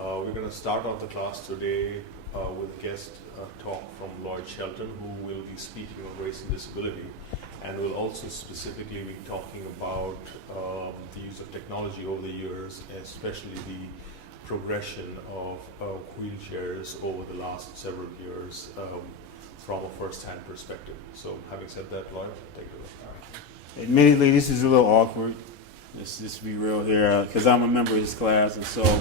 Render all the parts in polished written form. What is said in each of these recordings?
We're going to start off the class today with a guest talk from Lloyd Shelton, who will be speaking on race and disability, and will also specifically be talking about the use of technology over the years, especially the progression of wheelchairs over the last several years from a first-hand perspective. So having said that, Lloyd, take it away. Admittedly, this is a little awkward. Let's just be real here, because I'm a member of this class, and so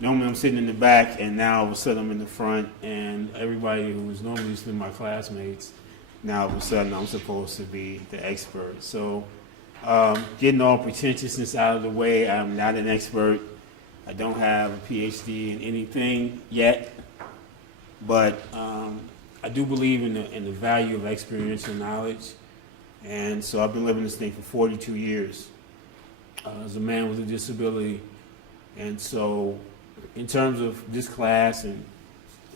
normally I'm sitting in the back, and now all of a sudden I'm in the front, and everybody who was normally used to be my classmates, now all of a sudden I'm supposed to be the expert. So getting all pretentiousness out of the way, I'm not an expert. I don't have a PhD in anything yet, but I do believe in the value of experiential knowledge, and so I've been living this thing for 42 years. As a man with a disability, and so in terms of this class and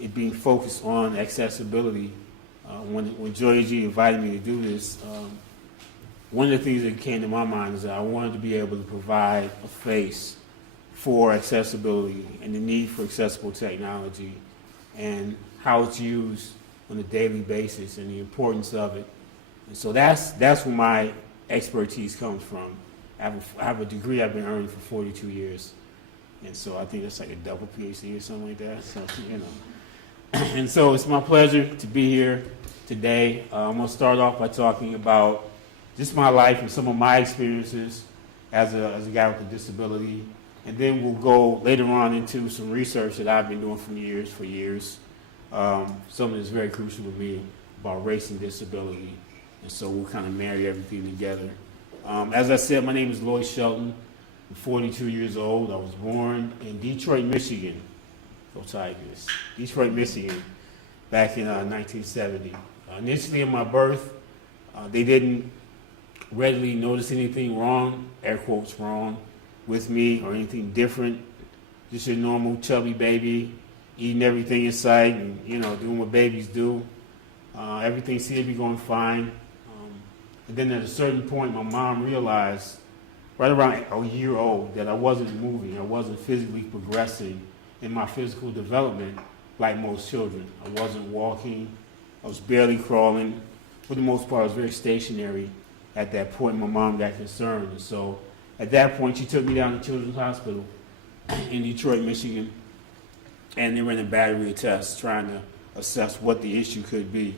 it being focused on accessibility, when Joyojeet invited me to do this, one of the things that came to my mind is that I wanted to be able to provide a face for accessibility and the need for accessible technology and how it's used on a daily basis and the importance of it. And so that's where my expertise comes from. I have a degree I've been earning for 42 years, and so I think that's like a double PhD or something like that. So and so it's my pleasure to be here today. I'm going to start off by talking about just my life and some of my experiences as a guy with a disability, and then we'll go later on into some research that I've been doing for years. Something that's very crucial to me about race and disability, and so we'll kind of marry everything together. As I said, my name is Lloyd Shelton. I'm 42 years old. I was born in Detroit, Michigan. Go Tigers. Detroit, Michigan, back in 1970. Initially in my birth, they didn't readily notice anything wrong, air quotes wrong, with me or anything different. Just a normal chubby baby, eating everything in sight and, doing what babies do. Everything seemed to be going fine. And then at a certain point, my mom realized, right around a year old, that I wasn't moving, I wasn't physically progressing in my physical development like most children. I wasn't walking, I was barely crawling. For the most part, I was very stationary at that point. My mom got concerned. And so at that point, she took me down to Children's Hospital in Detroit, Michigan, and they ran a battery of tests trying to assess what the issue could be.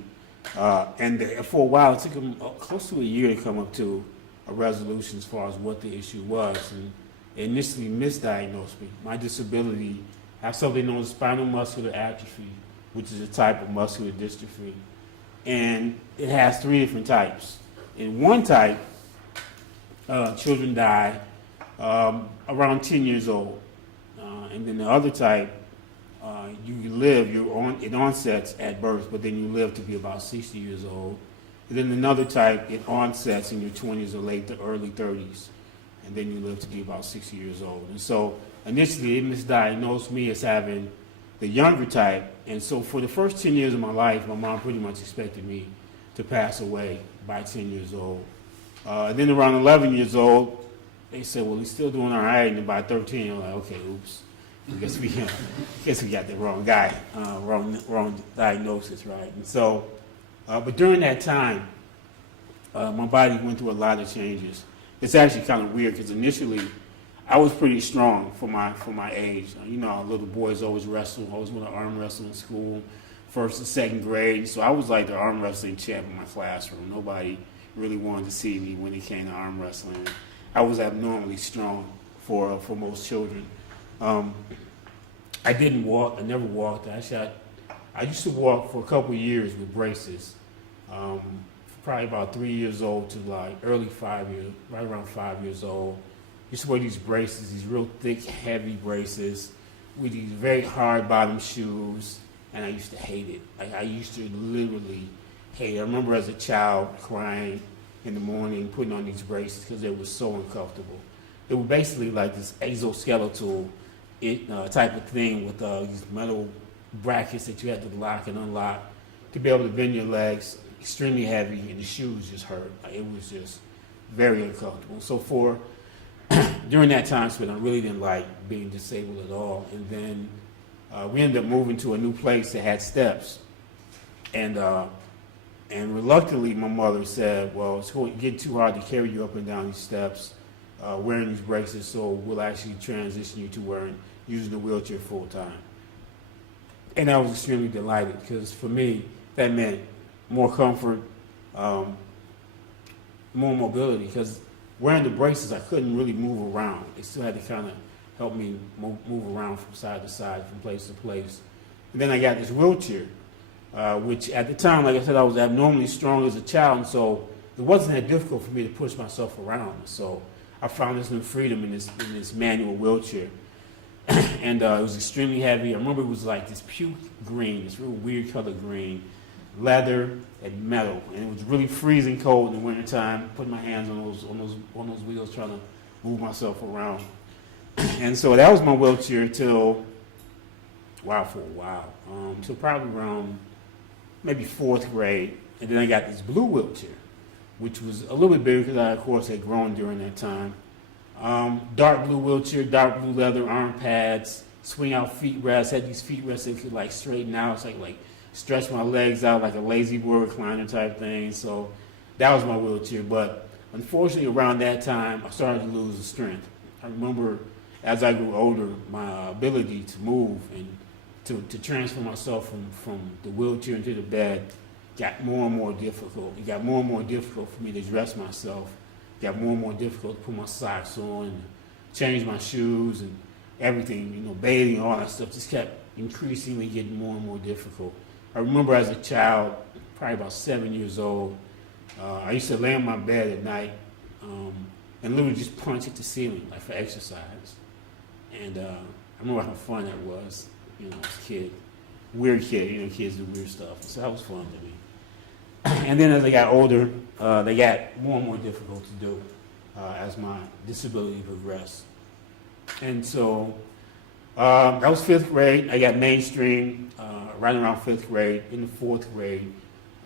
And for a while, it took them close to a year to come up to a resolution as far as what the issue was. And they initially misdiagnosed me. My disability, I have something known as spinal muscular atrophy, which is a type of muscular dystrophy. And it has 3 different types. In one type, children die around 10 years old. And then the other type, it onsets at birth, but then you live to be about 60 years old. And then another type, it onsets in your 20s or early 30s, and then you live to be about 60 years old. And so initially, it misdiagnosed me as having the younger type, and so for the first 10 years of my life, my mom pretty much expected me to pass away by 10 years old. And then around 11 years old, they said, well, he's still doing all right, and by 13, I'm like, okay, oops. I guess we got the wrong guy, wrong diagnosis, right? And so, but during that time, my body went through a lot of changes. It's actually kind of weird because initially, I was pretty strong for my age. Little boys always wrestle. I always want to arm wrestle in school, first and second grade. So I was like the arm wrestling champ in my classroom. Nobody really wanted to see me when it came to arm wrestling. I was abnormally strong for most children. I didn't walk. I never walked. I used to walk for a couple of years with braces, probably about 3 years old to like early 5 years, right around 5 years old. Used to wear these braces, these real thick, heavy braces with these very hard bottom shoes, and I used to hate it. I used to literally hate it. I remember as a child crying in the morning, putting on these braces because they were so uncomfortable. They were basically like this exoskeletal type of thing with these metal brackets that you had to lock and unlock to be able to bend your legs, extremely heavy, and the shoes just hurt. It was just very uncomfortable. So for during that time span, I really didn't like being disabled at all. And then we ended up moving to a new place that had steps. And reluctantly, my mother said, well, it's going to get too hard to carry you up and down these steps wearing these braces, so we'll actually transition you to using the wheelchair full time. And I was extremely delighted because for me, that meant more comfort, more mobility, because wearing the braces, I couldn't really move around. They still had to kind of help me move around from side to side, from place to place. And then I got this wheelchair, which at the time, like I said, I was abnormally strong as a child, and so it wasn't that difficult for me to push myself around. So I found this new freedom in this manual wheelchair. And it was extremely heavy. I remember it was like this puke green, this real weird color green, leather and metal. And it was really freezing cold in the wintertime, putting my hands on those wheels trying to move myself around. And so that was my wheelchair till probably around maybe 4th grade. And then I got this blue wheelchair, which was a little bit bigger because I, of course, had grown during that time. Dark blue wheelchair, dark blue leather, arm pads, swing out feet rests. Had these feet rests that could like straighten out. So I could like stretch my legs out like a lazy boy recliner type thing. So that was my wheelchair. But unfortunately, around that time, I started to lose the strength. I remember as I grew older, my ability to move and to transfer myself from the wheelchair into the bed got more and more difficult. It got more and more difficult for me to dress myself. It got more and more difficult to put my socks on and change my shoes and everything, bathing, all that stuff just kept increasingly getting more and more difficult. I remember as a child, probably about 7 years old, I used to lay on my bed at night and literally just punch at the ceiling, like for exercise. And I remember how fun that was, as a kid. Weird kid, kids do weird stuff. So that was fun to me. And then as I got older, they got more and more difficult to do as my disability progressed. And so that was 5th grade. I got mainstream right around 5th grade. In the 4th grade,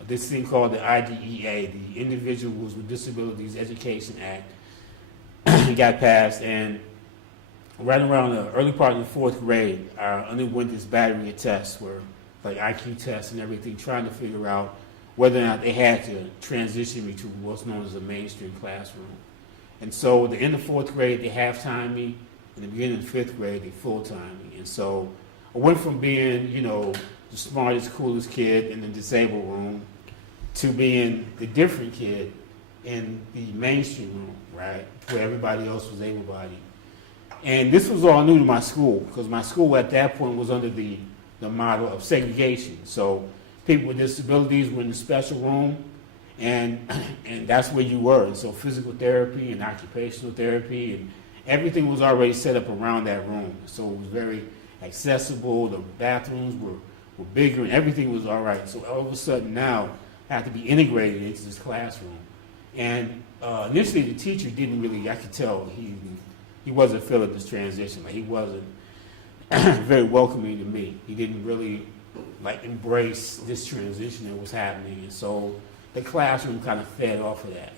this thing called the IDEA, the Individuals with Disabilities Education Act, got passed. And right around the early part of the 4th grade, I underwent this battery of tests, where like IQ tests and everything, trying to figure out whether or not they had to transition me to what's known as a mainstream classroom. And so at the end of 4th grade, they half-timed me. In the beginning of 5th grade, they full-timed me. And so I went from being, the smartest, coolest kid in the disabled room to being the different kid in the mainstream room, right, where everybody else was able-bodied. And this was all new to my school, because my school at that point was under the model of segregation. So people with disabilities were in the special room, and that's where you were. And so physical therapy and occupational therapy and everything was already set up around that room. So it was very accessible. The bathrooms were bigger, and everything was all right. So all of a sudden now I had to be integrated into this classroom. And initially the teacher didn't really, I could tell he wasn't feeling this transition. Like, he wasn't very welcoming to me. He didn't really embrace this transition that was happening. And so the classroom kind of fed off of that,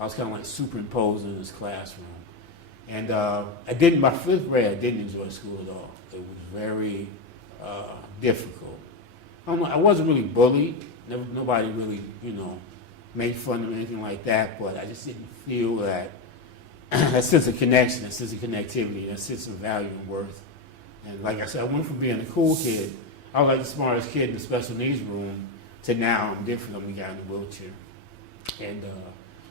I was kind of superimposed in this classroom. And by 5th grade, I didn't enjoy school at all. It was very difficult. I wasn't really bullied. Nobody really, made fun of me or anything like that, but I just didn't feel that sense of connection, that sense of connectivity, that sense of value and worth. And like I said, I went from being a cool kid, I was like the smartest kid in the special needs room, to now I'm different. I'm the guy in the wheelchair. And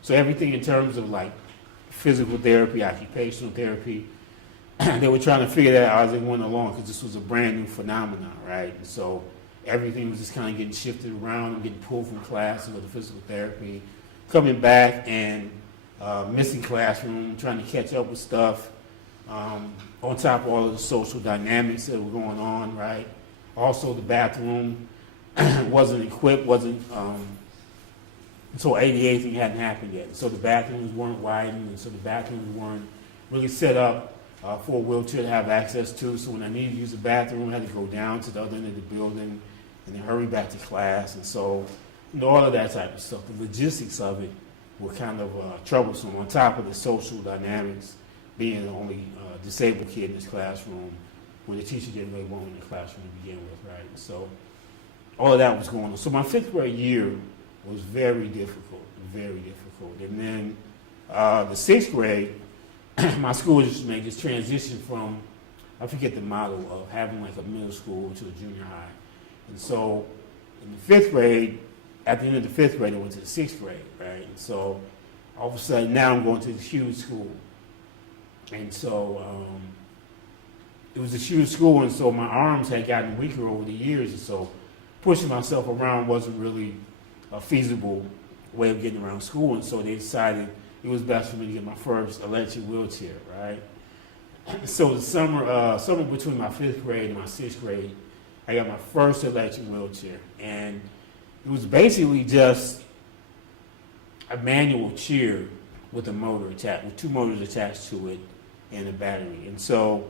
so everything in terms of physical therapy, occupational therapy, they were trying to figure that out as they went along, because this was a brand new phenomenon, right? And so everything was just kind of getting shifted around and getting pulled from classes with the physical therapy, coming back and missing classroom, trying to catch up with stuff, on top of all of the social dynamics that were going on, right? Also, the bathroom wasn't equipped, so ADA thing hadn't happened yet. So the bathrooms weren't widened, and so the bathrooms weren't really set up for a wheelchair to have access to. So when I needed to use the bathroom, I had to go down to the other end of the building and then hurry back to class. And so, all of that type of stuff, the logistics of it were kind of troublesome. On top of the social dynamics, being the only disabled kid in this classroom, when the teacher didn't really want me in the classroom to begin with, right? So all of that was going on. So my 5th grade year was very difficult, very difficult. And then the 6th grade, my school just made this transition from, I forget the model of having like a middle school to a junior high. And so in the 5th grade, at the end of the 5th grade, I went to the 6th grade, right? And so all of a sudden now I'm going to this huge school. And so it was a huge school, and so my arms had gotten weaker over the years, and so pushing myself around wasn't really a feasible way of getting around school, and so they decided it was best for me to get my first electric wheelchair, right? So the summer between my 5th grade and my 6th grade, I got my first electric wheelchair, and it was basically just a manual chair with a motor attached, with 2 motors attached to it and a battery. And so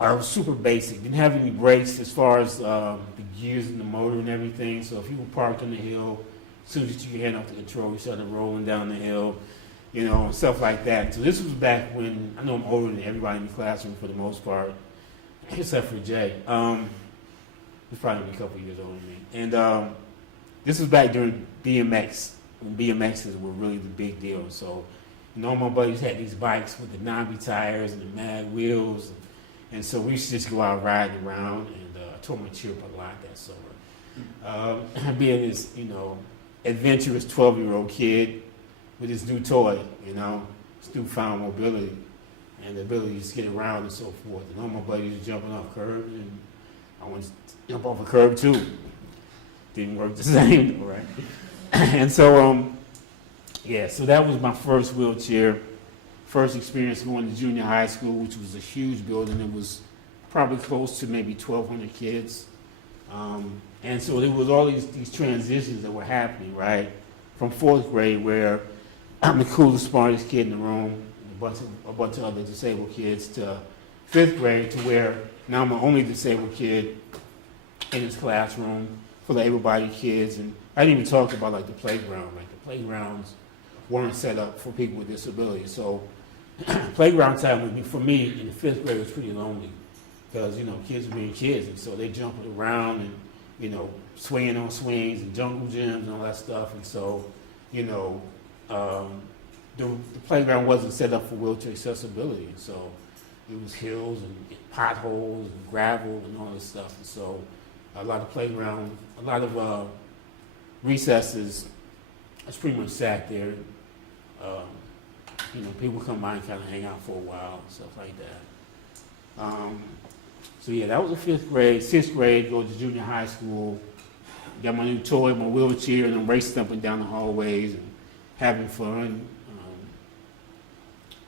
I was super basic, didn't have any brakes as far as the gears and the motor and everything. So if you were parked on the hill, as soon as you took your hand off the control, you started rolling down the hill, you know, and stuff like that. So this was back when, I know I'm older than everybody in the classroom for the most part, except for Jay. He's probably only a couple years older than me. And this was back during BMX, when BMXs were really the big deal. So, you know, my buddies had these bikes with the knobby tires and the mag wheels. And so we used to just go out riding around, and I tore my cheer up a lot that summer. Being this, you know, adventurous 12-year-old kid with this new toy, you know, this newfound mobility and the ability to just get around and so forth. And all my buddies were jumping off curbs, and I wanted to jump off a curb too. Didn't work the same, right? And so, so that was my first wheelchair. First experience going to junior high school, which was a huge building. It was probably close to maybe 1,200 kids. And so there was all these transitions that were happening, right? From 4th grade, where I'm the coolest, smartest kid in the room, a bunch of other disabled kids, to 5th grade, to where now I'm the only disabled kid in this classroom full of able-bodied kids. And I didn't even talk about like the playground. Like the playgrounds weren't set up for people with disabilities. So playground time would be, for me, in the 5th grade, was pretty lonely, because, you know, kids were being kids, and so they jumping around and, you know, swinging on swings and jungle gyms and all that stuff. And so, you know, the playground wasn't set up for wheelchair accessibility. And so it was hills and potholes and gravel and all this stuff. And so a lot of recesses, I pretty much sat there. You know, people come by and kind of hang out for a while and stuff like that. So yeah, that was the 5th grade. 6th grade, go to junior high school, got my new toy, my wheelchair, and I'm racing up and down the hallways and having fun.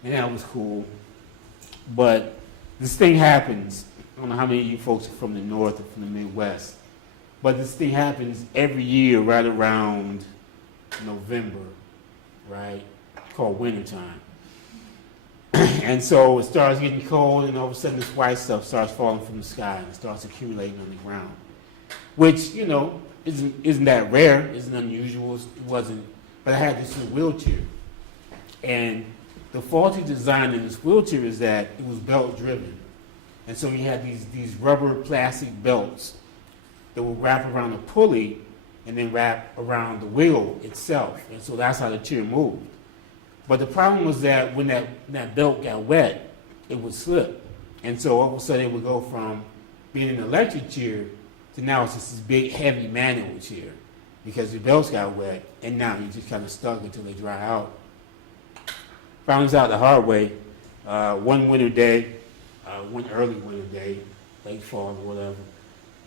And that was cool. But this thing happens. I don't know how many of you folks are from the North or from the Midwest, but this thing happens every year right around November, right? Called wintertime. And so it starts getting cold, and all of a sudden this white stuff starts falling from the sky and it starts accumulating on the ground, which, you know, isn't that rare, isn't unusual. It wasn't, but I had this wheelchair, and the faulty design in this wheelchair is that it was belt driven, and so you had these rubber plastic belts that would wrap around the pulley and then wrap around the wheel itself, and so that's how the chair moved. But the problem was that when that belt got wet, it would slip. And so all of a sudden it would go from being an electric chair to now it's just this big, heavy manual chair, because the belts got wet, and now you're just kind of stuck until they dry out. Found this out the hard way. One winter day, one early winter day, late fall or whatever,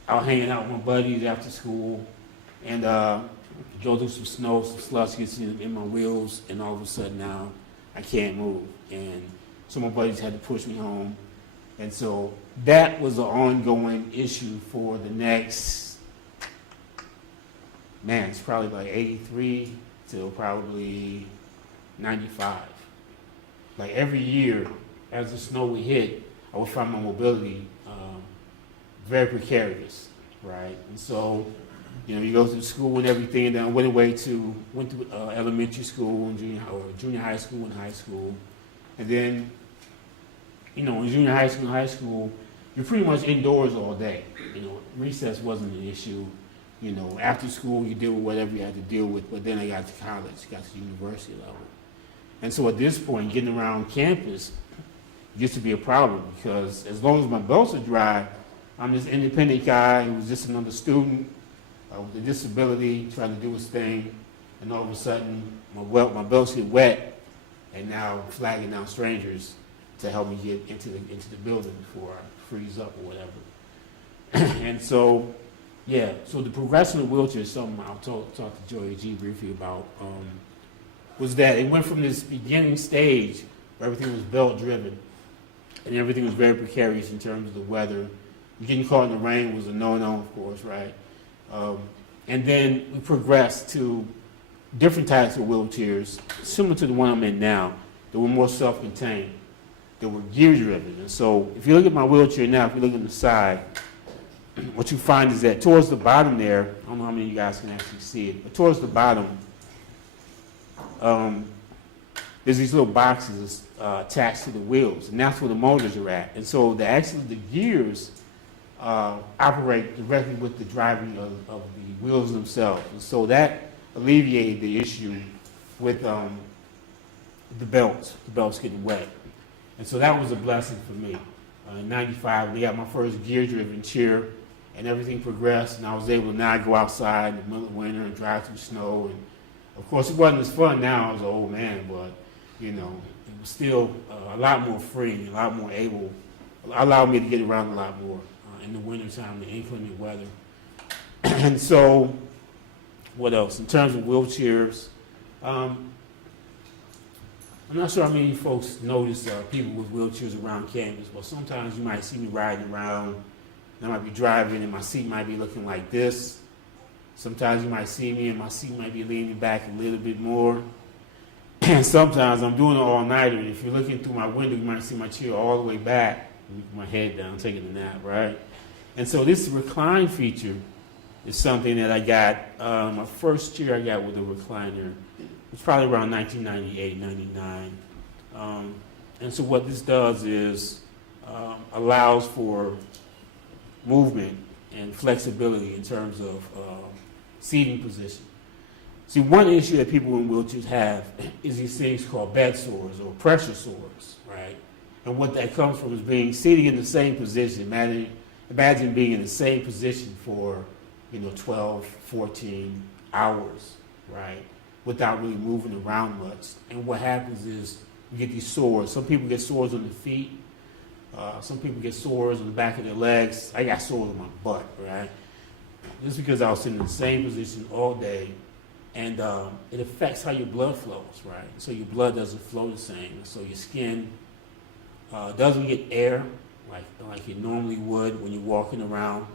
I was hanging out with my buddies after school, and go through some snow, some slush gets in my wheels, and all of a sudden now I can't move. And so my buddies had to push me home. And so that was an ongoing issue for the next, it's probably like 83 till probably 95. Like every year, as the snow would hit, I would find my mobility very precarious, right? And so You know, you go to school and everything, and then I went to elementary school and junior high school and high school. And then, you know, in junior high school and high school, you're pretty much indoors all day. You know, recess wasn't an issue. You know, after school, you deal with whatever you had to deal with. But then I got to college, got to university level. And so at this point, getting around campus used to be a problem because as long as my belts are dry, I'm this independent guy who was just another student with a disability trying to do his thing. And all of a sudden, my belts get wet, and now I'm flagging down strangers to help me get into the building before I freeze up or whatever. And so, yeah, so the progression of wheelchair is something I'll talk to Joyojeet briefly about, was that it went from this beginning stage where everything was belt driven and everything was very precarious in terms of the weather. Getting caught in the rain was a no-no, of course, right? And then we progressed to different types of wheelchairs, similar to the one I'm in now, that were more self-contained, that were gear-driven. And so if you look at my wheelchair now, if you look on the side, what you find is that towards the bottom there, I don't know how many of you guys can actually see it, but towards the bottom, there's these little boxes attached to the wheels, and that's where the motors are at. And so the gears operate directly with the driving of the wheels themselves. And so that alleviated the issue with the belts getting wet. And so that was a blessing for me. In 95, we got my first gear-driven chair, and everything progressed, and I was able to now go outside in the middle of winter and drive through snow. And of course, it wasn't as fun now. I was an old man, but, you know, it was still a lot more free, a lot more able, allowed me to get around a lot more in the wintertime, the inclement weather. And so, what else? In terms of wheelchairs, I'm not sure how many folks notice people with wheelchairs around campus, but sometimes you might see me riding around, and I might be driving, and my seat might be looking like this. Sometimes you might see me, and my seat might be leaning back a little bit more. And sometimes I'm doing an all-nighter, and if you're looking through my window, you might see my chair all the way back, with my head down, taking a nap, right? And so this recline feature is something that I got, my first chair I got with a recliner. It's probably around 1998, 99. And so what this does is allows for movement and flexibility in terms of seating position. See, one issue that people in wheelchairs have is these things called bed sores or pressure sores, right? And what that comes from is sitting in the same position. Imagine being in the same position for, 12, 14 hours, right? Without really moving around much. And what happens is you get these sores. Some people get sores on the feet. Some people get sores on the back of their legs. I got sores on my butt, right? Just because I was sitting in the same position all day. And it affects how your blood flows, right? So your blood doesn't flow the same. So your skin doesn't get air like it normally would when you're walking around.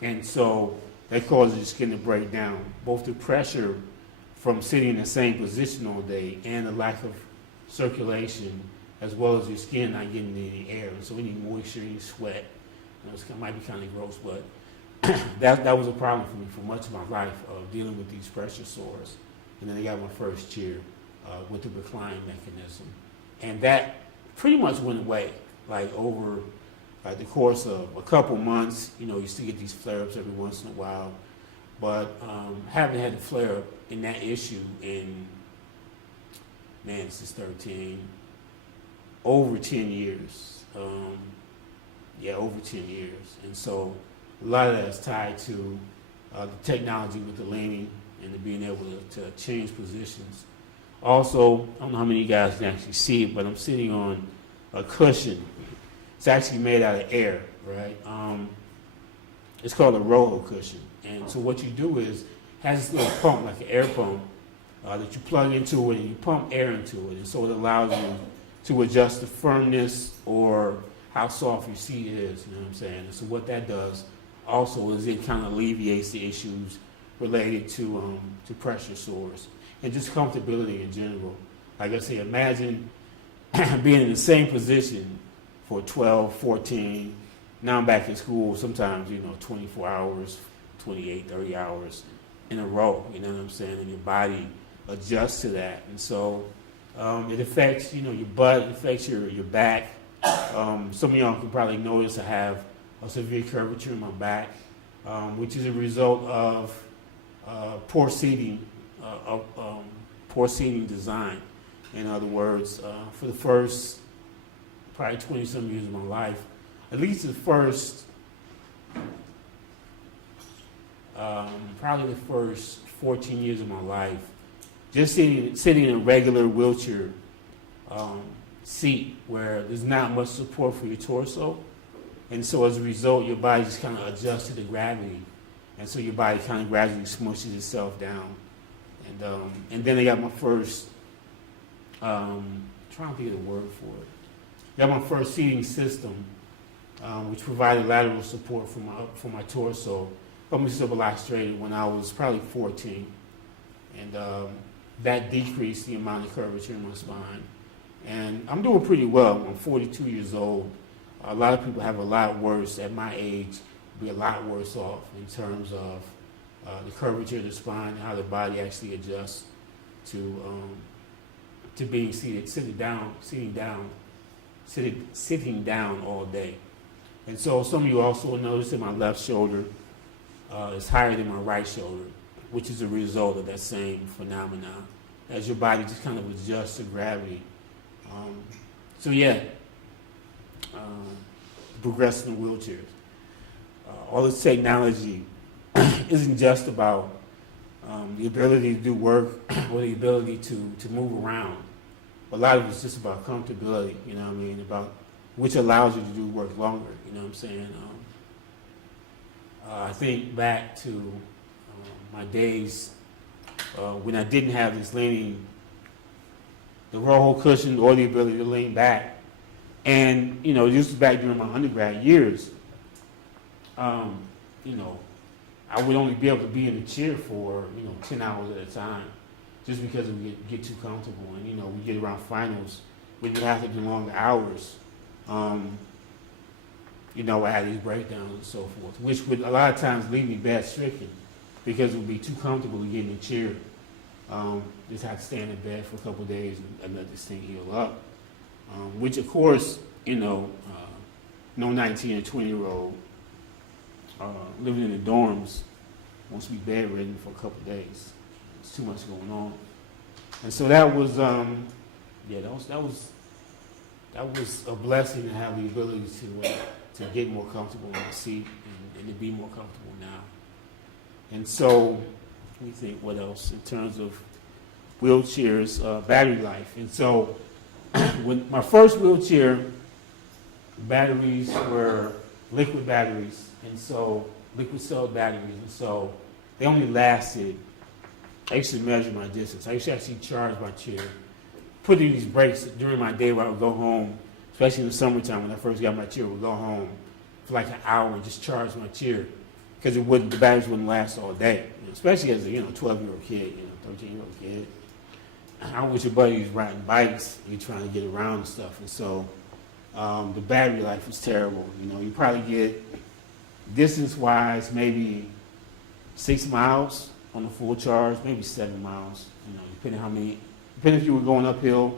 And so that causes your skin to break down. Both the pressure from sitting in the same position all day and the lack of circulation, as well as your skin not getting any air. And so any moisture, any sweat, it might be kind of gross, but that was a problem for me for much of my life, dealing with these pressure sores. And then I got my first chair with the recline mechanism. And that pretty much went away, like over the course of a couple months. You still get these flare-ups every once in a while. But haven't had a flare-up in that issue in, this is 13, over 10 years. Over 10 years. And so a lot of that is tied to the technology with the leaning and the being able to change positions. Also, I don't know how many of you guys can actually see it, but I'm sitting on a cushion. It's actually made out of air, right? It's called a roho cushion. And so what you do is, it has this little pump, like an air pump, that you plug into it and you pump air into it. And so it allows you to adjust the firmness or how soft your seat is, you know what I'm saying? And so what that does also is it kind of alleviates the issues related to pressure sores and just comfortability in general. Like I say, imagine being in the same position for 12, 14, now I'm back in school sometimes, 24 hours, 28, 30 hours in a row, you know what I'm saying? And your body adjusts to that. And so it affects, your butt, it affects your back. Some of y'all can probably notice I have a severe curvature in my back, which is a result of poor seating design. In other words, for the first probably 20-some years of my life, at least the first, probably the first 14 years of my life, just sitting in a regular wheelchair seat where there's not much support for your torso. And so as a result, your body just kind of adjusts to the gravity. And so your body kind of gradually smushes itself down. And then I got my first, trying to think of the word for it. I got my first seating system, which provided lateral support for my torso. Helped me sit up a lot straighter when I was probably 14. And that decreased the amount of curvature in my spine. And I'm doing pretty well. I'm 42 years old. A lot of people have a lot worse at my age, be a lot worse off in terms of the curvature of the spine and how the body actually adjusts to being sitting down all day. And so some of you also notice that my left shoulder is higher than my right shoulder, which is a result of that same phenomenon, as your body just kind of adjusts to gravity. Progressing in wheelchairs. All this technology isn't just about the ability to do work or the ability to move around. A lot of it's just about comfortability, you know what I mean, about which allows you to do work longer, you know what I'm saying. I think back to my days when I didn't have this the roll cushion or the ability to lean back. And, this was back during my undergrad years. I would only be able to be in the chair for, 10 hours at a time, just because it would get too comfortable. And, we get around finals, when you have to do longer hours. I had these breakdowns and so forth, which would a lot of times leave me bed stricken because it would be too comfortable to get in the chair. Just have to stand in bed for a couple of days and let this thing heal up. Which, of course, no 19 or 20-year-old living in the dorms wants to be bedridden for a couple of days. There's too much going on. And so that was a blessing to have the ability to get more comfortable in the seat and to be more comfortable now. And so, let me think what else in terms of wheelchairs, battery life. And so, when my first wheelchair batteries were liquid batteries, and so liquid cell batteries, and so they only lasted. I used to measure my distance. I used to actually charge my chair, put in these breaks during my day where I would go home, especially in the summertime when I first got my chair. I would go home for like an hour and just charge my chair because the batteries wouldn't last all day, especially as a 12-year-old kid, 13-year-old kid. I was your buddies riding bikes, you're trying to get around and stuff, and so the battery life was terrible. You probably get distance-wise maybe 6 miles on a full charge, maybe 7 miles. Depending if you were going uphill,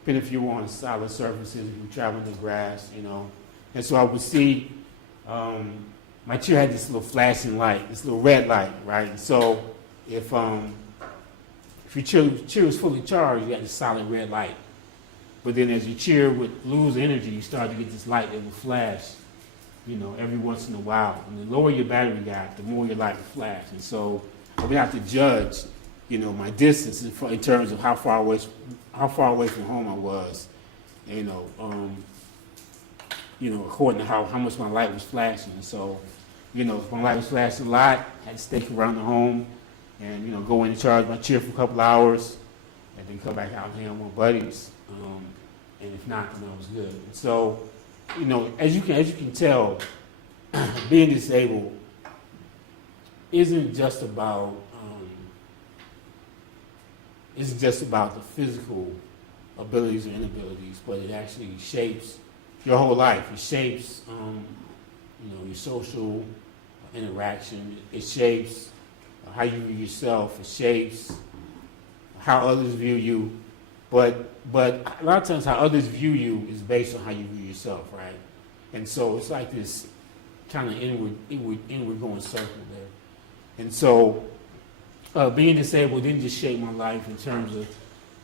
depending if you were on solid surfaces, if you were traveling the grass, And so I would see my chair had this little flashing light, this little red light, right? And so if your chair was fully charged, you had this solid red light. But then as your chair would lose energy, you started to get this light that would flash, every once in a while. And the lower your battery got, the more your light would flash. And so I would have to judge, my distance in terms of how far away from home I was, according to how much my light was flashing. And so, if my light was flashing a lot, I had to stay around the home and, go in and charge my chair for a couple hours and then come back out and hang out with my buddies. And if not, then I was good. And so, as you can tell, being disabled isn't just about the physical abilities or inabilities, but it actually shapes your whole life. It shapes, your social interaction. It shapes how you view yourself. It shapes how others view you. But a lot of times how others view you is based on how you view yourself, right? And so it's like this kind of inward going circle there. And so being disabled didn't just shape my life in terms of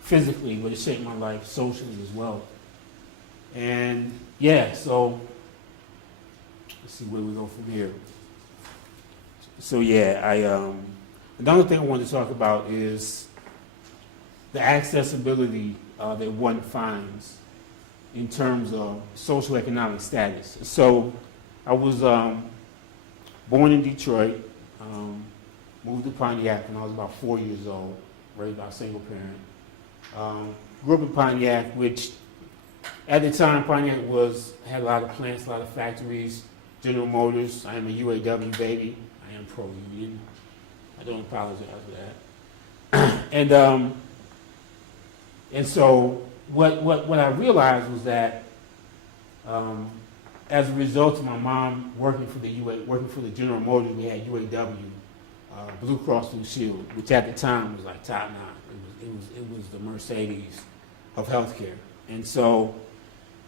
physically, but it shaped my life socially as well. And yeah, so let's see where we go from here. So yeah, another thing I wanted to talk about is the accessibility that one finds in terms of socioeconomic status. So I was born in Detroit, moved to Pontiac when I was about 4 years old, raised by a single parent. Grew up in Pontiac, which at the time Pontiac had a lot of plants, a lot of factories, General Motors. I am a UAW baby. I am pro-union. I don't apologize for that. And so what I realized was that as a result of my mom working for the General Motors, we had UAW, Blue Cross Blue Shield, which at the time was like top notch. It was the Mercedes of healthcare. And so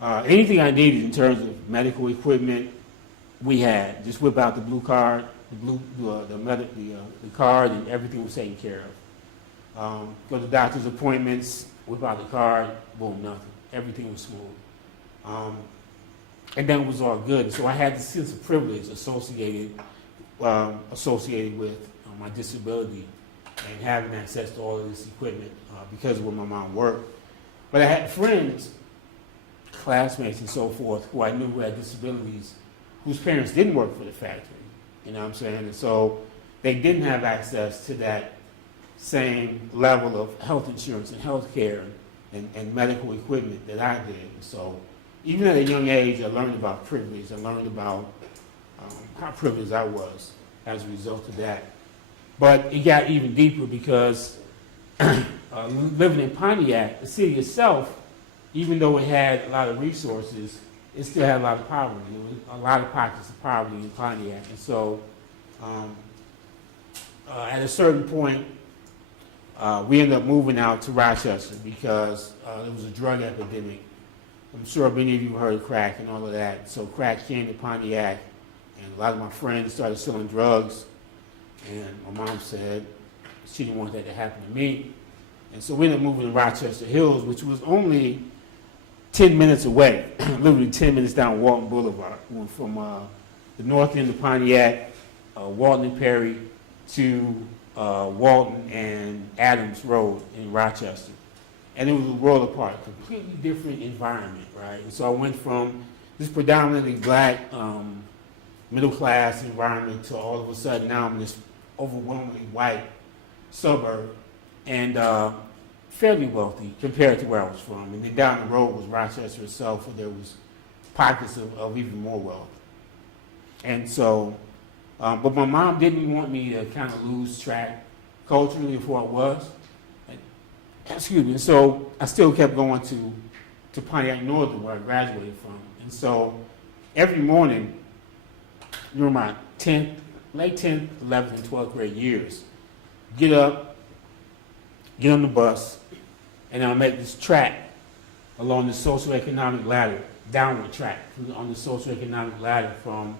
anything I needed in terms of medical equipment, we had. Just whip out the blue card, the card, and everything was taken care of. Go to doctor's appointments, whip out the card, boom, nothing. Everything was smooth. And then it was all good. So I had this sense of privilege associated with my disability and having access to all of this equipment because of where my mom worked. But I had friends, classmates and so forth, who I knew who had disabilities, whose parents didn't work for the factory. You know what I'm saying? And so they didn't have access to that same level of health insurance and health care and medical equipment that I did. And so even at a young age, I learned about privilege. I learned about how privileged I was as a result of that. But it got even deeper because living in Pontiac, the city itself, even though it had a lot of resources, it still had a lot of poverty. There was a lot of pockets of poverty in Pontiac. And so at a certain point, we ended up moving out to Rochester because there was a drug epidemic. I'm sure many of you heard crack and all of that. So crack came to Pontiac, and a lot of my friends started selling drugs. And my mom said she didn't want that to happen to me. And so we ended up moving to Rochester Hills, which was only 10 minutes away, literally 10 minutes down Walton Boulevard. We went from the north end of Pontiac, Walton and Perry, to Walton and Adams Road in Rochester. And it was a world apart, a completely different environment, right? And so I went from this predominantly black, middle-class environment to all of a sudden now I'm in this overwhelmingly white suburb and fairly wealthy compared to where I was from. And then down the road was Rochester itself, where there was pockets of even more wealth. And so, but my mom didn't want me to kind of lose track culturally of who I was. Excuse me. And so I still kept going to Pontiac Northern, where I graduated from. And so every morning, during my late 10th, 11th, and 12th grade years, get up, get on the bus, and I'll make this track along the socioeconomic ladder, downward track on the socioeconomic ladder from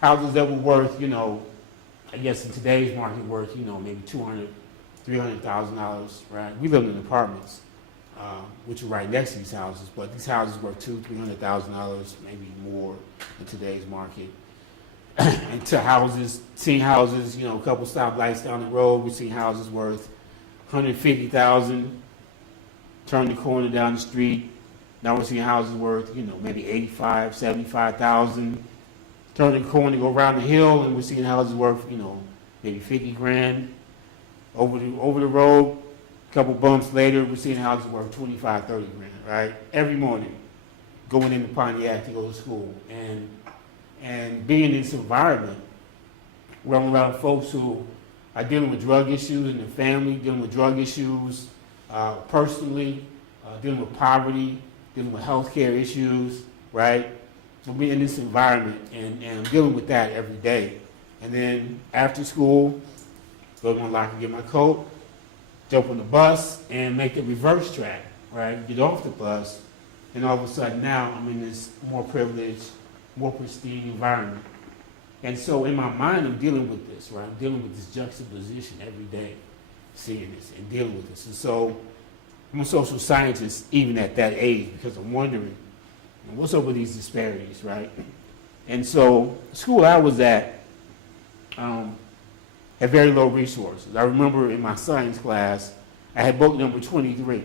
houses that were worth, I guess in today's market worth, maybe $200,000, $300,000, right? We lived in apartments, which are right next to these houses, but these houses worth $200,000, $300,000, maybe more in today's market. And to houses, seeing houses, a couple stoplights down the road, we've seen houses worth $150,000. Turn the corner down the street, now we're seeing houses worth, maybe $85,000, $75,000. Turn the corner, go around the hill, and we're seeing houses worth, maybe $50,000. Over the road, a couple bumps later, we're seeing houses worth $25,000, $30,000, right? Every morning, going into Pontiac to go to school, and being in this environment where I'm around folks who are dealing with drug issues in their family, dealing with drug issues personally, dealing with poverty, dealing with healthcare issues, right? So being in this environment and I'm dealing with that every day. And then after school, go to my locker, get my coat, jump on the bus, and make the reverse track, right? Get off the bus, and all of a sudden now I'm in this more privileged, more pristine environment. And so in my mind, I'm dealing with this, right? I'm dealing with this juxtaposition every day, seeing this and dealing with this. And so I'm a social scientist even at that age because I'm wondering, what's up with these disparities, right? And so the school I was at had very low resources. I remember in my science class, I had book number 23.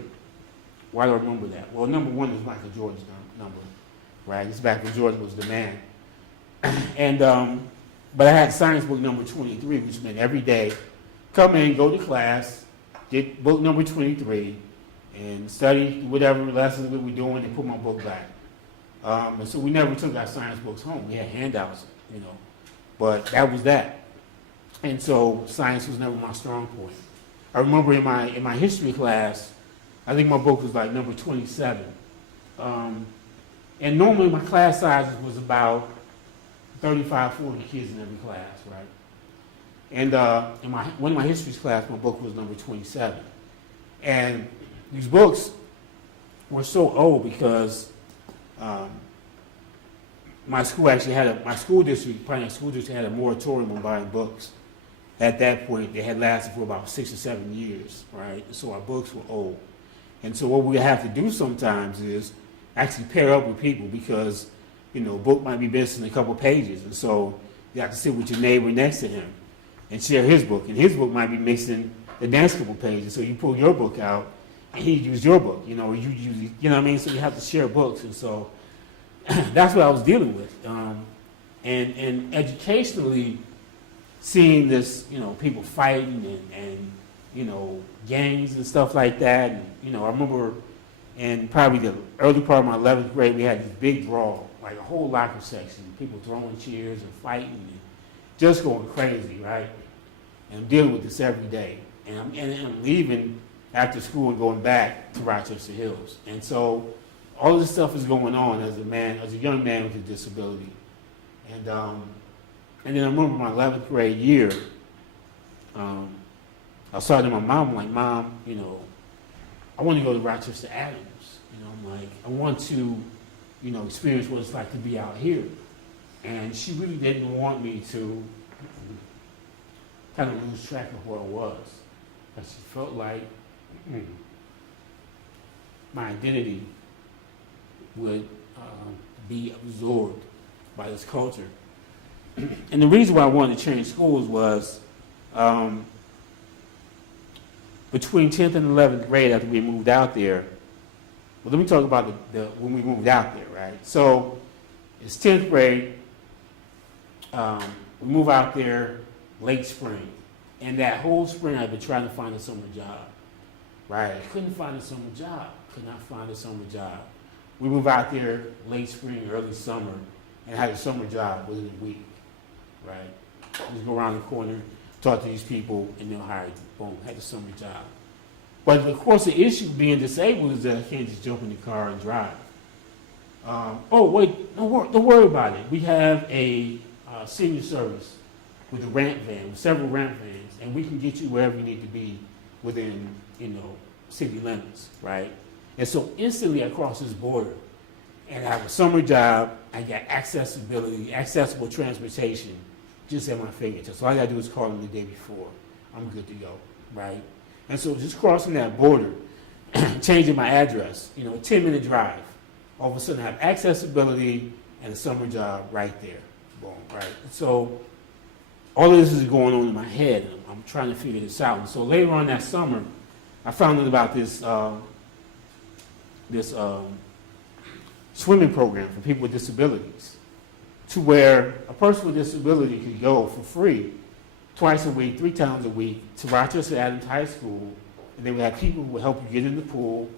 Why do I remember that? Well, number one is Michael Jordan's number, right? It's back when Jordan was the man. And but I had science book number 23, which meant every day, come in, go to class, get book number 23, and study whatever lessons we were doing and put my book back. And so we never took our science books home. We had handouts, but that was that. And so science was never my strong point. I remember in my history class, I think my book was like number 27. And normally my class sizes was about 35, 40 kids in every class, right? And in one of my history class, my book was number 27. And these books were so old because my school district, Pontiac School District had a moratorium on buying books. At that point, they had lasted for about 6 or 7 years, right? So our books were old. And so what we have to do sometimes is actually pair up with people because, a book might be missing a couple pages. And so you have to sit with your neighbor next to him and share his book. And his book might be missing the next couple pages. So you pull your book out and he used your book, you use, what I mean? So you have to share books. And so that's what I was dealing with. And educationally, seeing this, people fighting and gangs and stuff like that. And, I remember in probably the early part of my 11th grade, we had this big brawl, like a whole locker section, people throwing chairs and fighting and just going crazy, right? And I'm dealing with this every day. And I'm leaving after school and going back to Rochester Hills. And so all this stuff is going on as a young man with a disability. And then I remember my 11th grade year, I was talking to my mom, I'm like, Mom, I want to go to Rochester Adams. I'm like, I want to, experience what it's like to be out here. And she really didn't want me to kind of lose track of where I was. But she felt like my identity would be absorbed by this culture. And the reason why I wanted to change schools was between 10th and 11th grade after we moved out there. Well, let me talk about when we moved out there, right? So it's 10th grade. We move out there late spring. And that whole spring I've been trying to find a summer job, right? I couldn't find a summer job. Could not find a summer job. We move out there late spring, early summer, and had a summer job within a week. Right? Just go around the corner, talk to these people, and they'll hire you. Boom, had a summer job. But of course, the issue being disabled is that I can't just jump in the car and drive. Oh wait, don't worry about it. We have a senior service with a ramp van, with several ramp vans, and we can get you wherever you need to be within, city limits, right? And so instantly I cross this border, and I have a summer job. I got accessible transportation, just at my fingertips. So all I gotta do is call them the day before. I'm good to go, right? And so just crossing that border, changing my address, a 10-minute drive. All of a sudden I have accessibility and a summer job right there. Boom, right? So all of this is going on in my head, and I'm trying to figure this out. And so later on that summer, I found out about this swimming program for people with disabilities, to where a person with disability could go for free twice a week, 3 times a week to Rochester Adams High School, and they would have people who would help you get in the pool,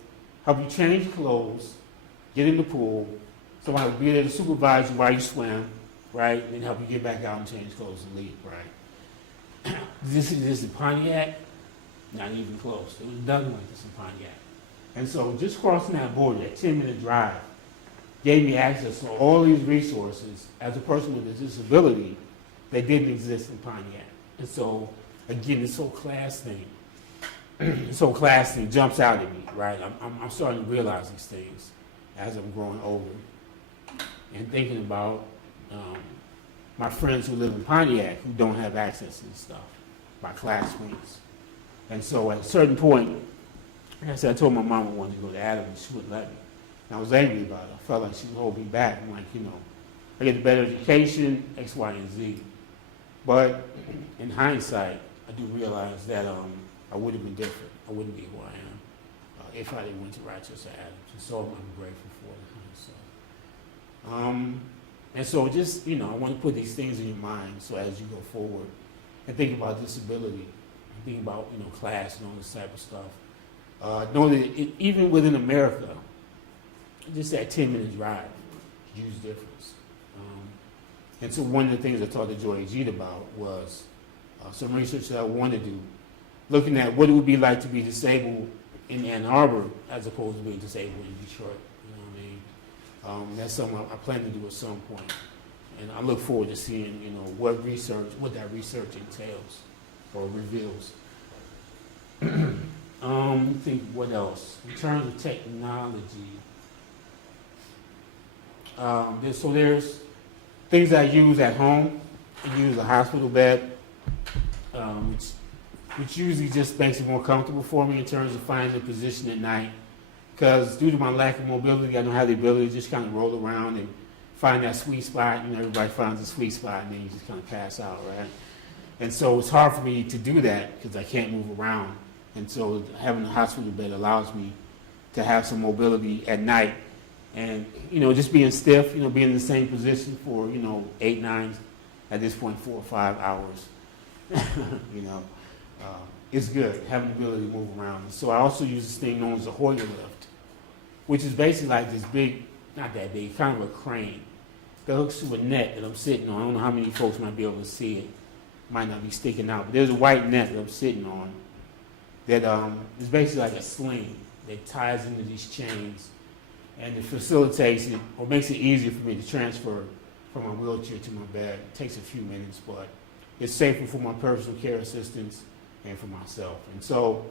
help you change clothes, get in the pool. Somebody would be there to supervise you while you swim, right, and help you get back out and change clothes and leave, right? This in Pontiac? Not even close. It was nothing like this in Pontiac. And so just crossing that border, that 10-minute drive, gave me access to all these resources as a person with a disability that didn't exist in Pontiac. And so, again, this whole class thing, jumps out at me, right? I'm starting to realize these things as I'm growing older and thinking about my friends who live in Pontiac who don't have access to this stuff, my classmates. And so at a certain point, like I said, I told my mom I wanted to go to Adams and she wouldn't let me. And I was angry about it. I felt like she would hold me back. I'm like, I get a better education, X, Y, and Z. But in hindsight, I do realize that I would have been different. I wouldn't be who I am if I didn't went to Rochester Adams. And so I'm grateful for it. And so just, I want to put these things in your mind so as you go forward and think about disability and think about, class and all this type of stuff. Know that even within America, just that 10-minute drive, huge difference. And so one of the things I talked to Joyojeet about was some research that I wanted to do, looking at what it would be like to be disabled in Ann Arbor as opposed to being disabled in Detroit. You know what I mean? That's something I plan to do at some point. And I look forward to seeing, what that research entails or reveals. Think what else? In terms of technology, there's things I use at home. I use a hospital bed, which usually just makes it more comfortable for me in terms of finding a position at night. Because due to my lack of mobility, I don't have the ability to just kind of roll around and find that sweet spot. Everybody finds a sweet spot and then you just kind of pass out, right? And so it's hard for me to do that because I can't move around. And so having a hospital bed allows me to have some mobility at night. And, just being stiff, being in the same position for, 8, 9, at this point, 4 or 5 hours, it's good, having the ability to move around. And so I also use this thing known as a Hoyer lift, which is basically like this big, not that big, kind of a crane that hooks to a net that I'm sitting on. I don't know how many folks might be able to see it. Might not be sticking out, but there's a white net that I'm sitting on that is basically like a sling that ties into these chains. And it facilitates it, or makes it easier for me to transfer from my wheelchair to my bed. It takes a few minutes, but it's safer for my personal care assistants and for myself. And so,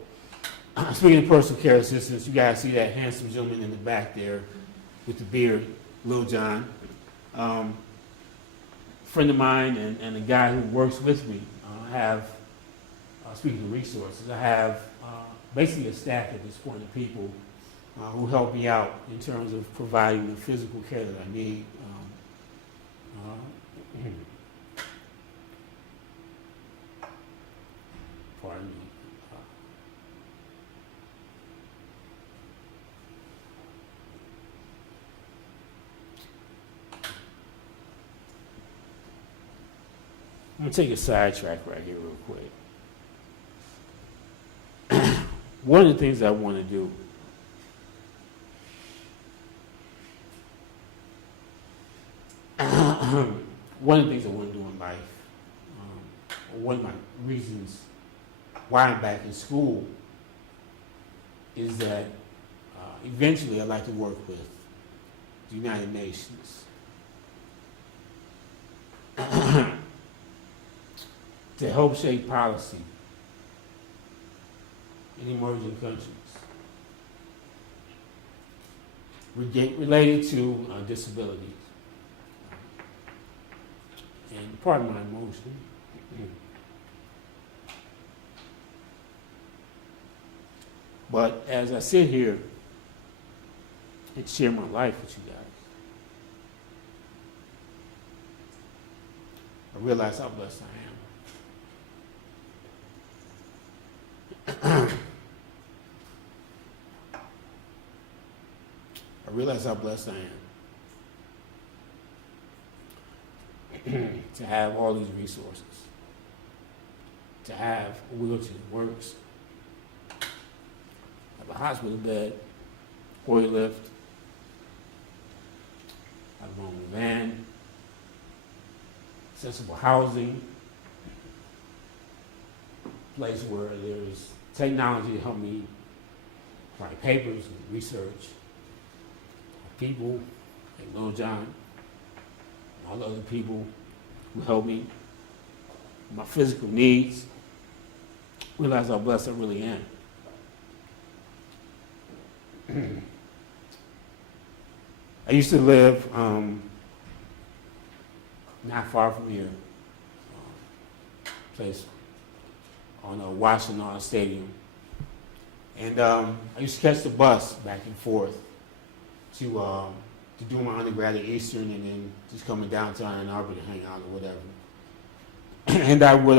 speaking of personal care assistants, you guys see that handsome gentleman in the back there with the beard, Lil John. A friend of mine and a guy who works with me have, speaking of resources, I have basically a staff at this point of people who help me out in terms of providing the physical care that I need. Pardon me. I'm going to take a sidetrack right here real quick. One of the things I want to do one of the things I want to do in life, one of my reasons why I'm back in school is that eventually I'd like to work with the United Nations to help shape policy in emerging countries related to disabilities. And pardon my emotion. But as I sit here and share my life with you guys, I realize how blessed I am. I realize how blessed I am to have all these resources, to have a wheelchair that works, have a hospital bed, Hoyer lift, have my own van, accessible housing, place where there's technology to help me write papers and research, people like Lil John, all the other people who help me my physical needs, realize how blessed I really am. I used to live not far from here, place on Washington Stadium. And I used to catch the bus back and forth to do my undergrad at Eastern and then just coming downtown Ann Arbor to hang out or whatever. And I would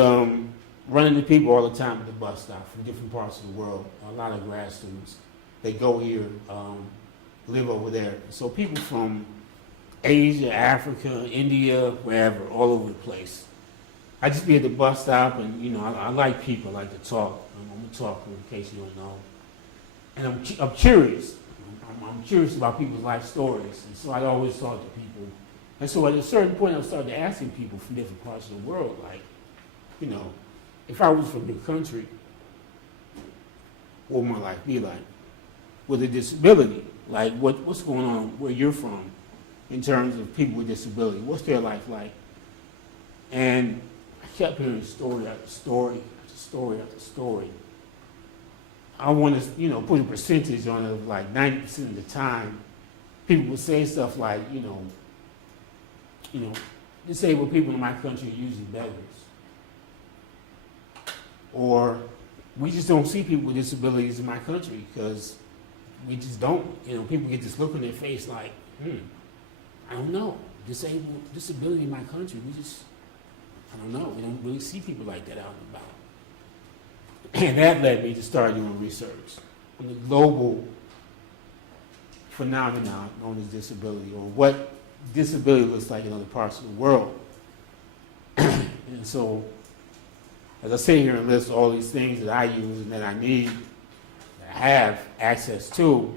run into people all the time at the bus stop from different parts of the world, a lot of grad students. They go here, live over there. So people from Asia, Africa, India, wherever, all over the place. I just be at the bus stop and, you know, I like people, I like to talk. I'm a talker in case you don't know. And I'm curious. I'm curious about people's life stories. And so I always talk to people. And so at a certain point, I started asking people from different parts of the world, like, you know, if I was from your country, what would my life be like? With a disability, like what's going on where you're from in terms of people with disability? What's their life like? And I kept hearing story after story after story after story. I want to, you know, put a percentage on it of like 90% of the time, people would say stuff like, you know, disabled people in my country are usually beggars. Or we just don't see people with disabilities in my country because we just don't. You know, people get this look on their face like, I don't know. Disability in my country, I don't know. We don't really see people like that out and about. And that led me to start doing research on the global phenomenon known as disability, or what disability looks like in other parts of the world. And so, as I sit here and list all these things that I use and that I need, that I have access to,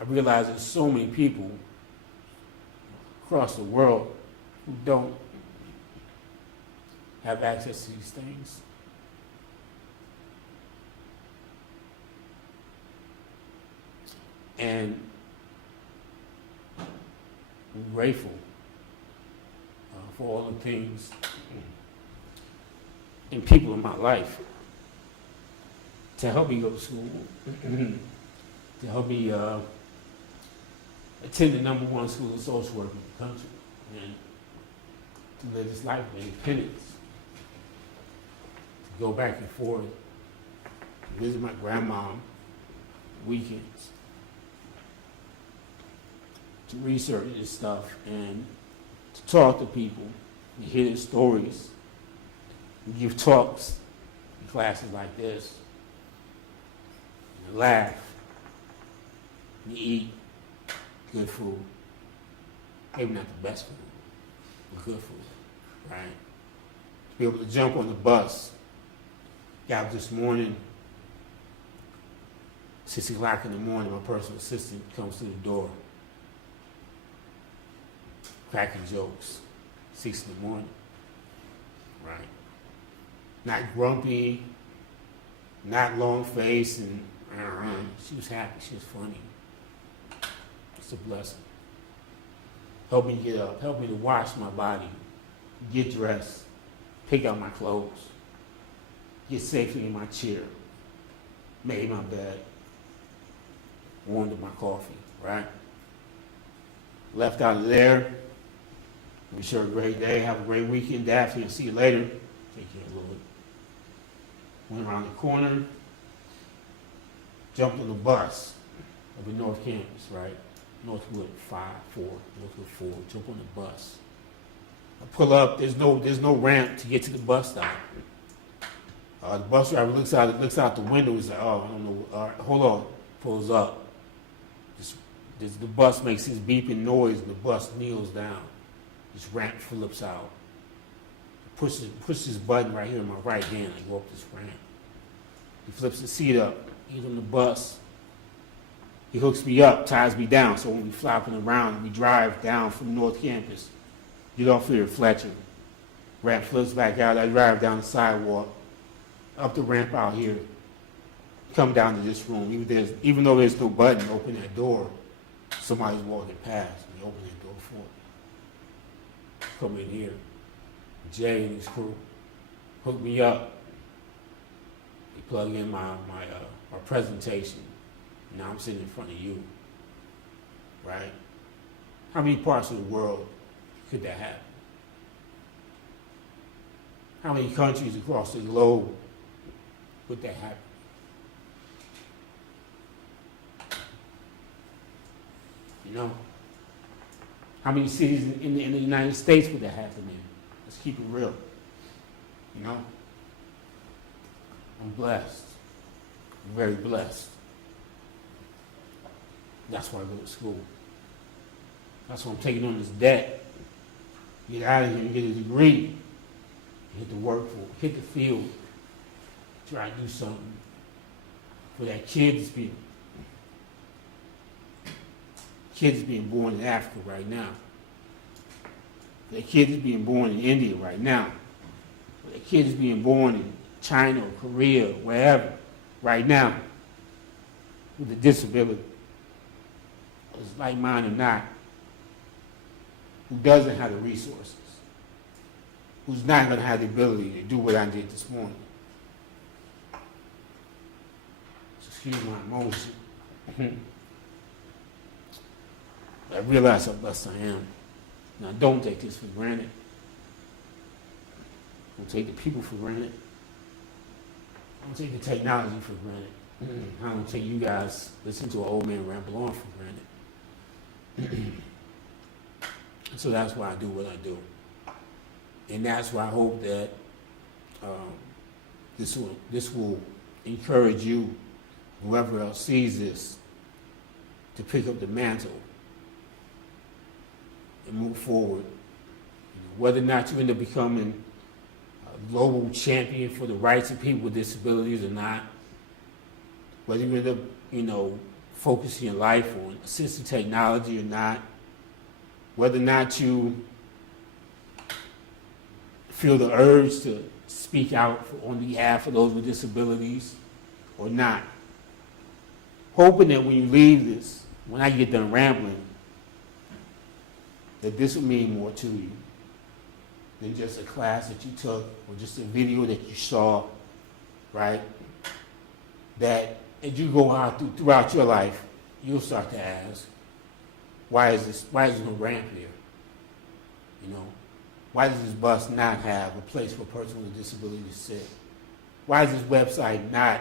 I realize there's so many people across the world who don't have access to these things. And I'm grateful for all the things and people in my life to help me go to school, to help me attend the #1 school of social work in the country, and to live this life of independence, to go back and forth, to visit my grandma weekends, to research this stuff and to talk to people, and hear their stories, and give talks in classes like this, and laugh, and eat good food. Maybe not the best food, but good food, right? To be able to jump on the bus. Got up this morning, 6 o'clock in the morning, my personal assistant comes to the door, cracking jokes, 6 in the morning, right? Not grumpy, not long faced, and she was happy, she was funny. It's a blessing. Help me get up, help me to wash my body, get dressed, pick out my clothes, get safely in my chair, made my bed, warmed up my coffee, right? Left out of there. Wish you a great day. Have a great weekend, Daphne. I'll see you later. Take care, Lloyd. Went around the corner, jumped on the bus up in North Campus, right? Northwood 4, Northwood 4. Jump on the bus. I pull up. There's no ramp to get to the bus stop. The bus driver looks out the window. He's like, oh, I don't know. All right, hold on. Pulls up. The bus makes this beeping noise, and the bus kneels down. This ramp flips out. Push this button right here in my right hand. I go up this ramp. He flips the seat up. He's on the bus. He hooks me up, ties me down. So when we flopping around, we drive down from North Campus. Get off here at Fletcher. Ramp flips back out. I drive down the sidewalk, up the ramp out here. Come down to this room. Even though there's no button, open that door. Somebody's walking past. We open that door for me. Come in here. Jay and his crew. hook me up. They plug in my presentation. Now I'm sitting in front of you, right? How many parts of the world could that happen? How many countries across the globe would that happen? You know? How many cities in the United States would that happen in? Let's keep it real. You know? I'm blessed. I'm very blessed. That's why I go to school. That's why I'm taking on this debt. Get out of here and get a degree. Hit the workforce, hit the field. Try to do something for that kids being born in Africa right now. That kid is being born in India right now. That kid is being born in China or Korea, wherever, right now, with a disability. It's like mine or not, who doesn't have the resources, who's not going to have the ability to do what I did this morning. So excuse my emotion. I realize how blessed I am. Now, don't take this for granted. Don't take the people for granted. Don't take the technology for granted. I don't take you guys listen to an old man ramble on for granted. So that's why I do what I do. And that's why I hope that this will encourage you, whoever else sees this, to pick up the mantle and move forward. Whether or not you end up becoming a global champion for the rights of people with disabilities or not, whether you end up, focusing your life on assistive technology or not, whether or not you feel the urge to speak out on behalf of those with disabilities or not, hoping that when you leave this, when I get done rambling, that this will mean more to you than just a class that you took or just a video that you saw, right? That as you go out throughout your life, you'll start to ask, why is there no ramp here? Why does this bus not have a place for a person with a disability to sit? Why is this website not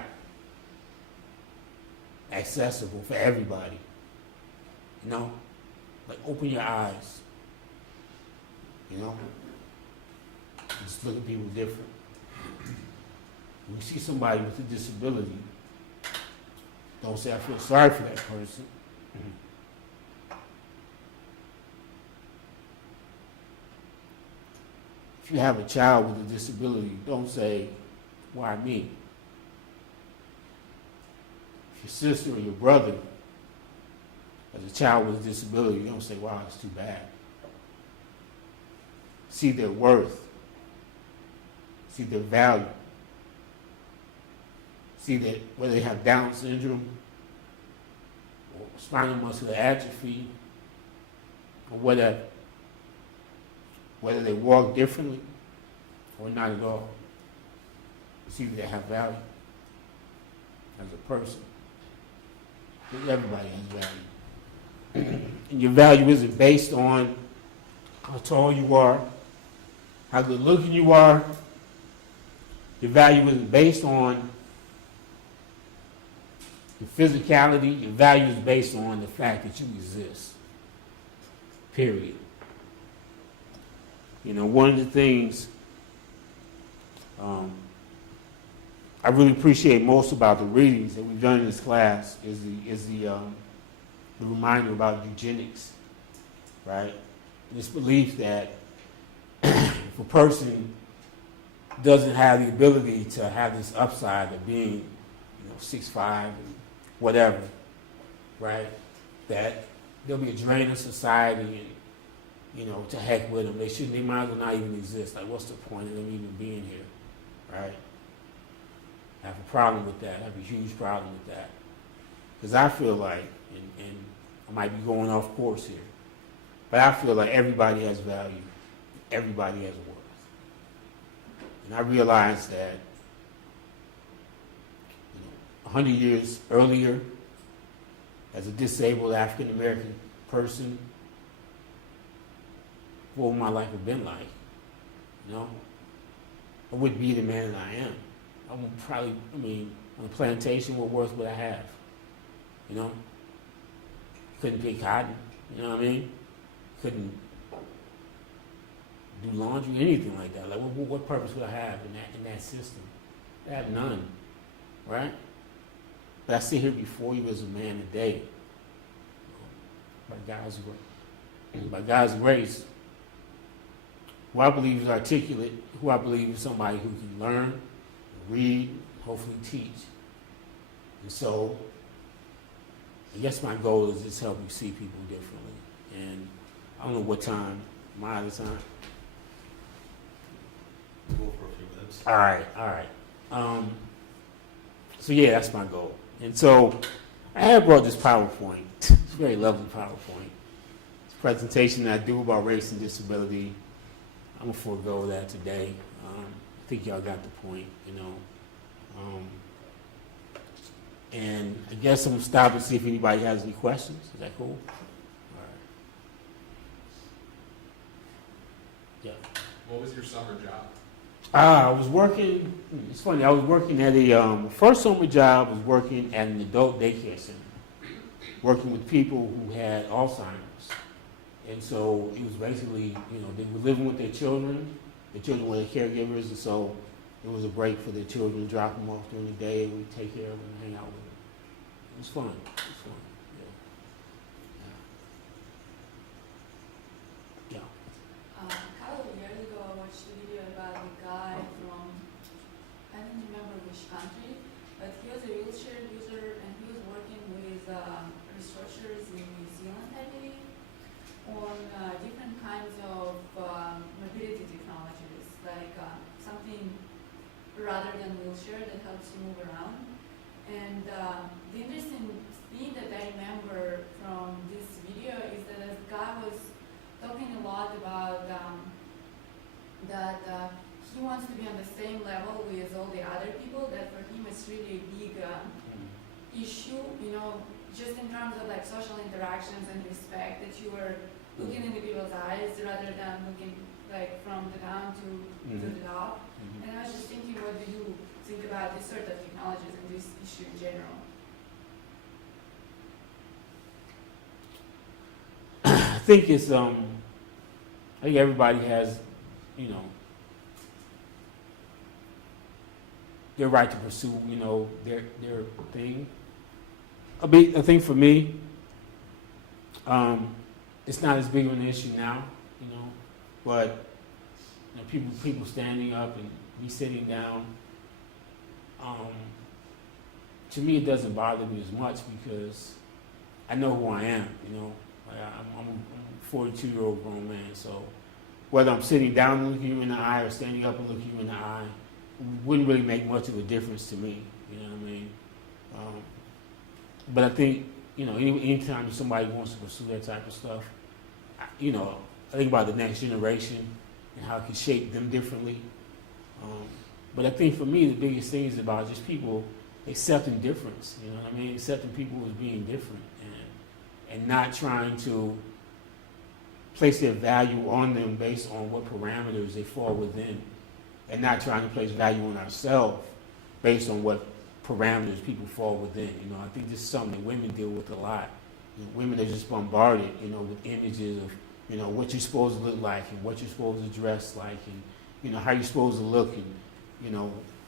accessible for everybody? Like open your eyes. Just look at people different. When you see somebody with a disability, don't say, I feel sorry for that person. If you have a child with a disability, don't say, why me? If your sister or your brother has a child with a disability, don't say, wow, it's too bad. See their worth. See their value. See that whether they have Down syndrome or spinal muscular atrophy or whatever, whether they walk differently or not at all, see that they have value as a person. Because everybody has value. And your value isn't based on how tall you are, how good looking you are. Your value isn't based on your physicality. Your value is based on the fact that you exist. Period. One of the things I really appreciate most about the readings that we've done in this class is the reminder about eugenics, right? This belief that if a person doesn't have the ability to have this upside of being, 6'5", and whatever, right? That there'll be a drain of society and, to heck with them. They might as well not even exist. Like, what's the point of them even being here, right? I have a problem with that. I have a huge problem with that. Because I feel like, and I might be going off course here, but I feel like everybody has value. Everybody has worth. And I realized that 100 years earlier, as a disabled African American person, what would my life have been like? You know, I wouldn't be the man that I am. I would probably, on a plantation, what worth would I have? You know, couldn't pick cotton. You know what I mean? Couldn't do laundry, anything like that. Like, what purpose would I have in that system? I have none, right? But I sit here before you as a man today, by God's grace, who I believe is articulate, who I believe is somebody who can learn, read, hopefully teach. And so, I guess my goal is just help you see people differently. And I don't know what time. Am I out of time? Go for a few minutes. All right. So yeah, that's my goal. And so I have brought this PowerPoint. It's a very lovely PowerPoint. It's a presentation that I do about race and disability. I'm gonna forego that today. I think y'all got the point, you know. And I guess I'm gonna stop and see if anybody has any questions. Is that cool? All right. Yeah. What was your summer job? I was working, it's funny, I was working at first summer job was working at an adult daycare center, working with people who had Alzheimer's. And so it was basically, they were living with their children were their caregivers, and so it was a break for their children, drop them off during the day, and we'd take care of them and hang out with them. It was fun, yeah. A couple of years ago, I watched a video about a guy from, I don't remember which country, but he was a wheelchair user and he was working with researchers in New Zealand, I believe, on different kinds of mobility technologies, like something rather than wheelchair that helps you move around. And the interesting thing that I remember from this video is that this guy was talking a lot about that he wants to be on the same level with all the other people, that for him it's really a big issue, just in terms of like social interactions and respect, that you were looking into people's eyes rather than looking like from the down to the top. And I was just thinking, what do you think about this sort of technologies and this issue in general? I think it's I think everybody has, their right to pursue, their thing. I think for me, it's not as big of an issue now, but people standing up and me sitting down. To me, it doesn't bother me as much because I know who I am. Like I'm a 42-year-old grown man, so whether I'm sitting down and looking you in the eye or standing up and looking you in the eye wouldn't really make much of a difference to me. You know what I mean? But I think anytime somebody wants to pursue that type of stuff, I think about the next generation and how it can shape them differently. But I think for me, the biggest thing is about just people accepting difference. You know what I mean? Accepting people as being different and not trying to place their value on them based on what parameters they fall within, and not trying to place value on ourselves based on what parameters people fall within. I think this is something that women deal with a lot. Women are just bombarded, with images of, what you're supposed to look like and what you're supposed to dress like and, how you're supposed to look and,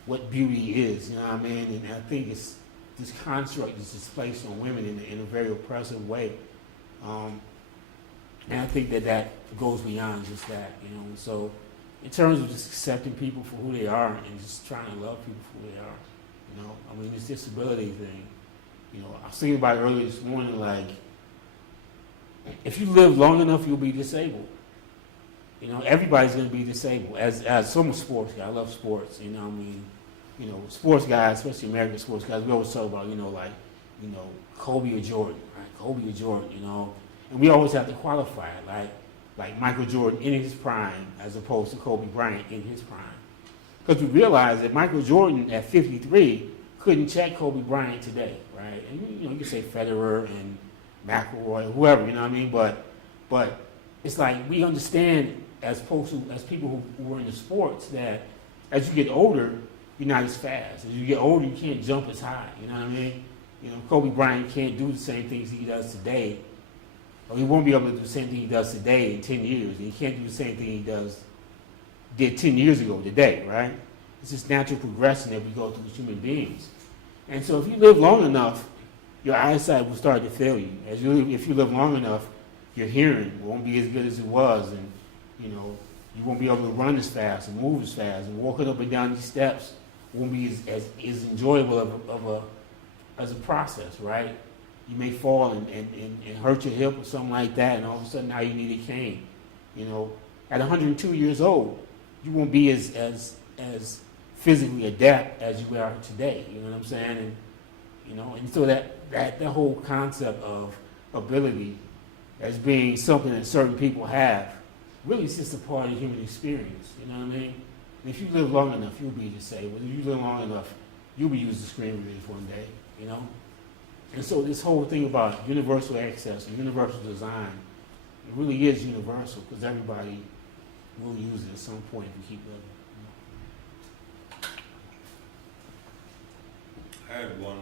what beauty is, you know what I mean? And I think it's this construct is just placed on women in a very oppressive way. And I think that goes beyond just that, So in terms of just accepting people for who they are and just trying to love people for who they are, this disability thing, I was thinking about it earlier this morning, like, if you live long enough, you'll be disabled. Everybody's going to be disabled. As some sports guy, I love sports, sports guys, especially American sports guys, we always talk about, Kobe or Jordan, right? Kobe or Jordan, and we always have to qualify it, like Michael Jordan in his prime as opposed to Kobe Bryant in his prime. Because we realized that Michael Jordan at 53 couldn't check Kobe Bryant today, right? And you can say Federer and McIlroy, whoever, you know what I mean? But it's like we understand as people who were in the sports that as you get older, you're not as fast. As you get older, you can't jump as high. You know what I mean? Kobe Bryant can't do the same things he does today, or he won't be able to do the same thing he does today in 10 years. And he can't do the same thing he did 10 years ago today, right? It's just natural progression that we go through as human beings. And so if you live long enough, your eyesight will start to fail you. If you live long enough, your hearing won't be as good as it was, and you won't be able to run as fast and move as fast, and walking up and down these steps won't be as enjoyable as a process, right? You may fall and hurt your hip or something like that, and all of a sudden now you need a cane. At 102 years old, you won't be as physically adept as you are today. You know what I'm saying? And so that whole concept of ability as being something that certain people have, really it's just a part of the human experience. You know what I mean? And if you live long enough, you'll be disabled. If you live long enough, you'll be using screen readers one day. And so this whole thing about universal access and universal design, it really is universal because everybody will use it at some point if we keep living. I had one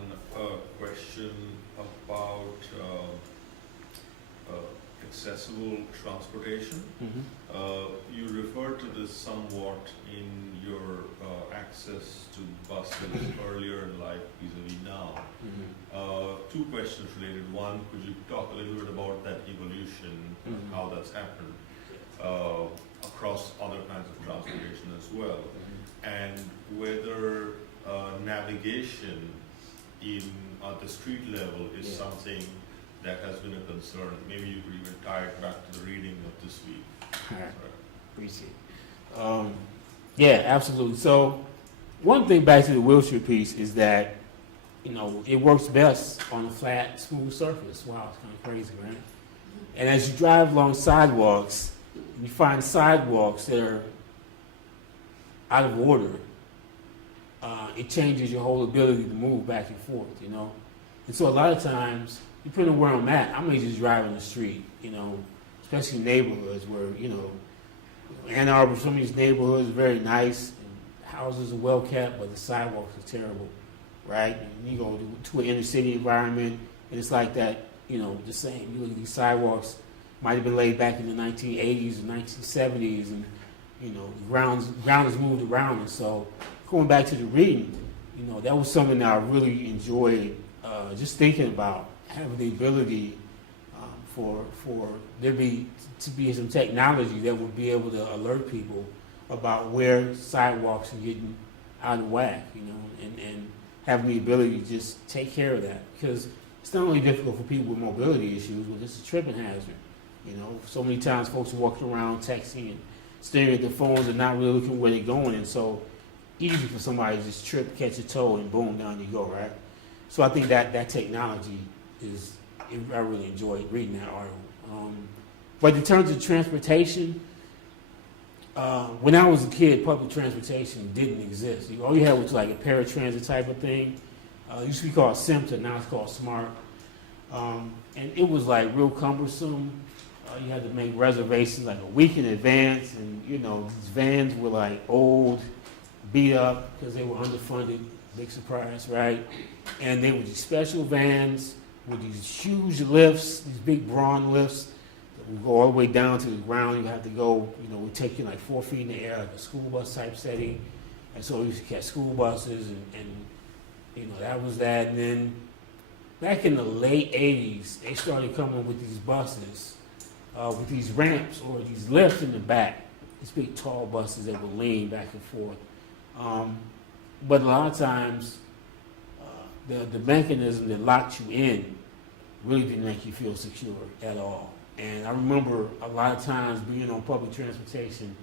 question about accessible transportation. You referred to this somewhat in your access to buses earlier in life vis-a-vis now. Two questions related. One, could you talk a little bit about that evolution, how that's happened across other kinds of transportation as well, and whether navigation at the street level is something that has been a concern. Maybe you could even tie it back to the reading of this week. All right. Appreciate it. Yeah, absolutely. So one thing back to the wheelchair piece is that, it works best on a flat, smooth surface. Wow, it's kind of crazy, right? And as you drive along sidewalks, you find sidewalks that are out of order, it changes your whole ability to move back and forth, And so a lot of times, depending on where I'm at, I may just drive on the street, especially neighborhoods where, Ann Arbor, some of these neighborhoods are very nice, and houses are well kept, but the sidewalks are terrible, right? And you go to an inner city environment, and it's like that, the same. You look at these sidewalks, might have been laid back in the 1980s or 1970s, and, the ground has moved around. And so going back to the reading, that was something that I really enjoyed just thinking about, having the ability for there to be some technology that would be able to alert people about where sidewalks are getting out of whack, and having the ability to just take care of that. Because it's not only difficult for people with mobility issues, but it's a tripping hazard. So many times folks are walking around texting and staring at their phones and not really looking where they're going, and so easy for somebody to just trip, catch a toe, and boom, down you go, right? So I think that technology I really enjoyed reading that article. But in terms of transportation, when I was a kid, public transportation didn't exist. All you had was like a paratransit type of thing. It used to be called SIMTA, now it's called SMART. And it was like real cumbersome. You had to make reservations like a week in advance, and these vans were like old, beat up because they were underfunded. Big surprise, right? And they were these special vans with these huge lifts, these big brawn lifts that would go all the way down to the ground. You have to go, it would take you like 4 feet in the air, like a school bus type setting. And so we used to catch school buses, and that was that. And then back in the late 80s, they started coming with these buses with these ramps or these lifts in the back, these big tall buses that would lean back and forth. But a lot of times, the mechanism that locked you in really didn't make you feel secure at all. And I remember a lot of times being on public transportation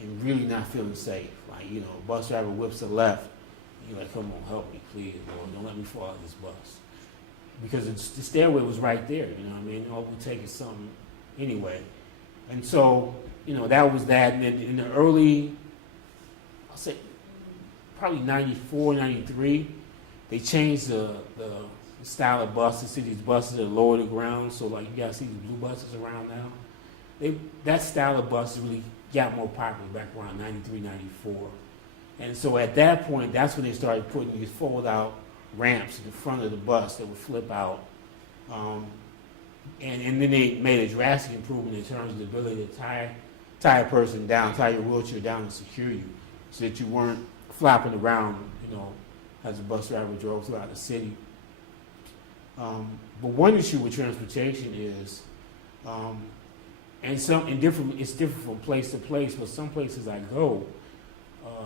and really not feeling safe. Like, a bus driver whips to the left, and you're like, come on, help me, please, Lord, don't let me fall out of this bus. Because the stairway was right there, all it would take is something anyway. And so, that was that. And then in the early, I'll say, probably 94, 93, they changed the style of buses. See, these buses are lower to the ground, so like you guys see these blue buses around now. That style of buses really got more popular back around 93, 94. And so at that point, that's when they started putting these fold-out ramps in the front of the bus that would flip out. And then they made a drastic improvement in terms of the ability to tie a person down, tie your wheelchair down and secure you so that you weren't flopping around, as a bus driver drove throughout the city. But one issue with transportation is, it's different from place to place, but some places I go,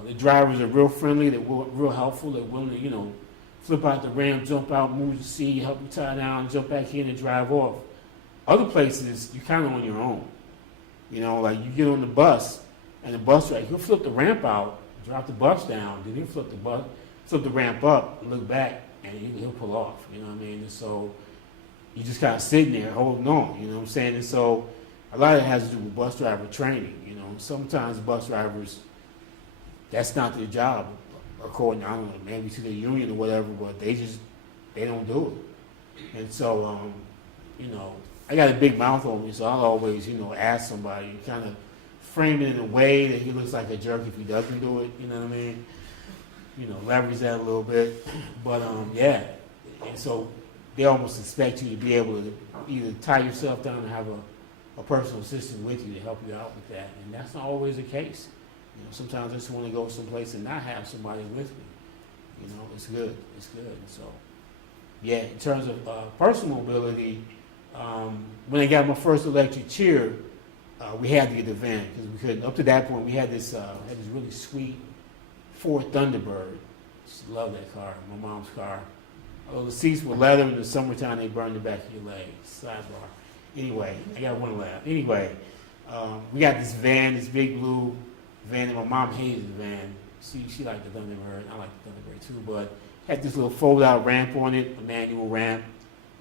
the drivers are real friendly, they're real helpful, they're willing to, flip out the ramp, jump out, move the seat, help you tie down, jump back in and drive off. Other places, you're kind of on your own. Like you get on the bus, and the bus driver, he'll flip the ramp out, drop the bus down, then he'll flip the ramp up, look back, and he'll pull off, you know what I mean? And so you just kind of sitting there holding on, you know what I'm saying? And so a lot of it has to do with bus driver training, Sometimes bus drivers, that's not their job, according, I don't know, maybe to the union or whatever, but they don't do it. And so, I got a big mouth on me, so I'll always, ask somebody, kind of frame it in a way that he looks like a jerk if he doesn't do it, you know what I mean? Leverage that a little bit. But, yeah. And so they almost expect you to be able to either tie yourself down and have a personal assistant with you to help you out with that. And that's not always the case. Sometimes I just want to go someplace and not have somebody with me. It's good. It's good. So, yeah, in terms of personal mobility, when I got my first electric chair, we had to get the van because we couldn't. Up to that point, we had this really sweet Ford Thunderbird. Just love that car, my mom's car. Although the seats were leather in the summertime, they burned the back of your legs. Sidebar. Anyway, I got one left. Anyway, we got this van, this big blue van, and my mom hated the van. She liked the Thunderbird. I like the Thunderbird too, but had this little fold-out ramp on it, a manual ramp.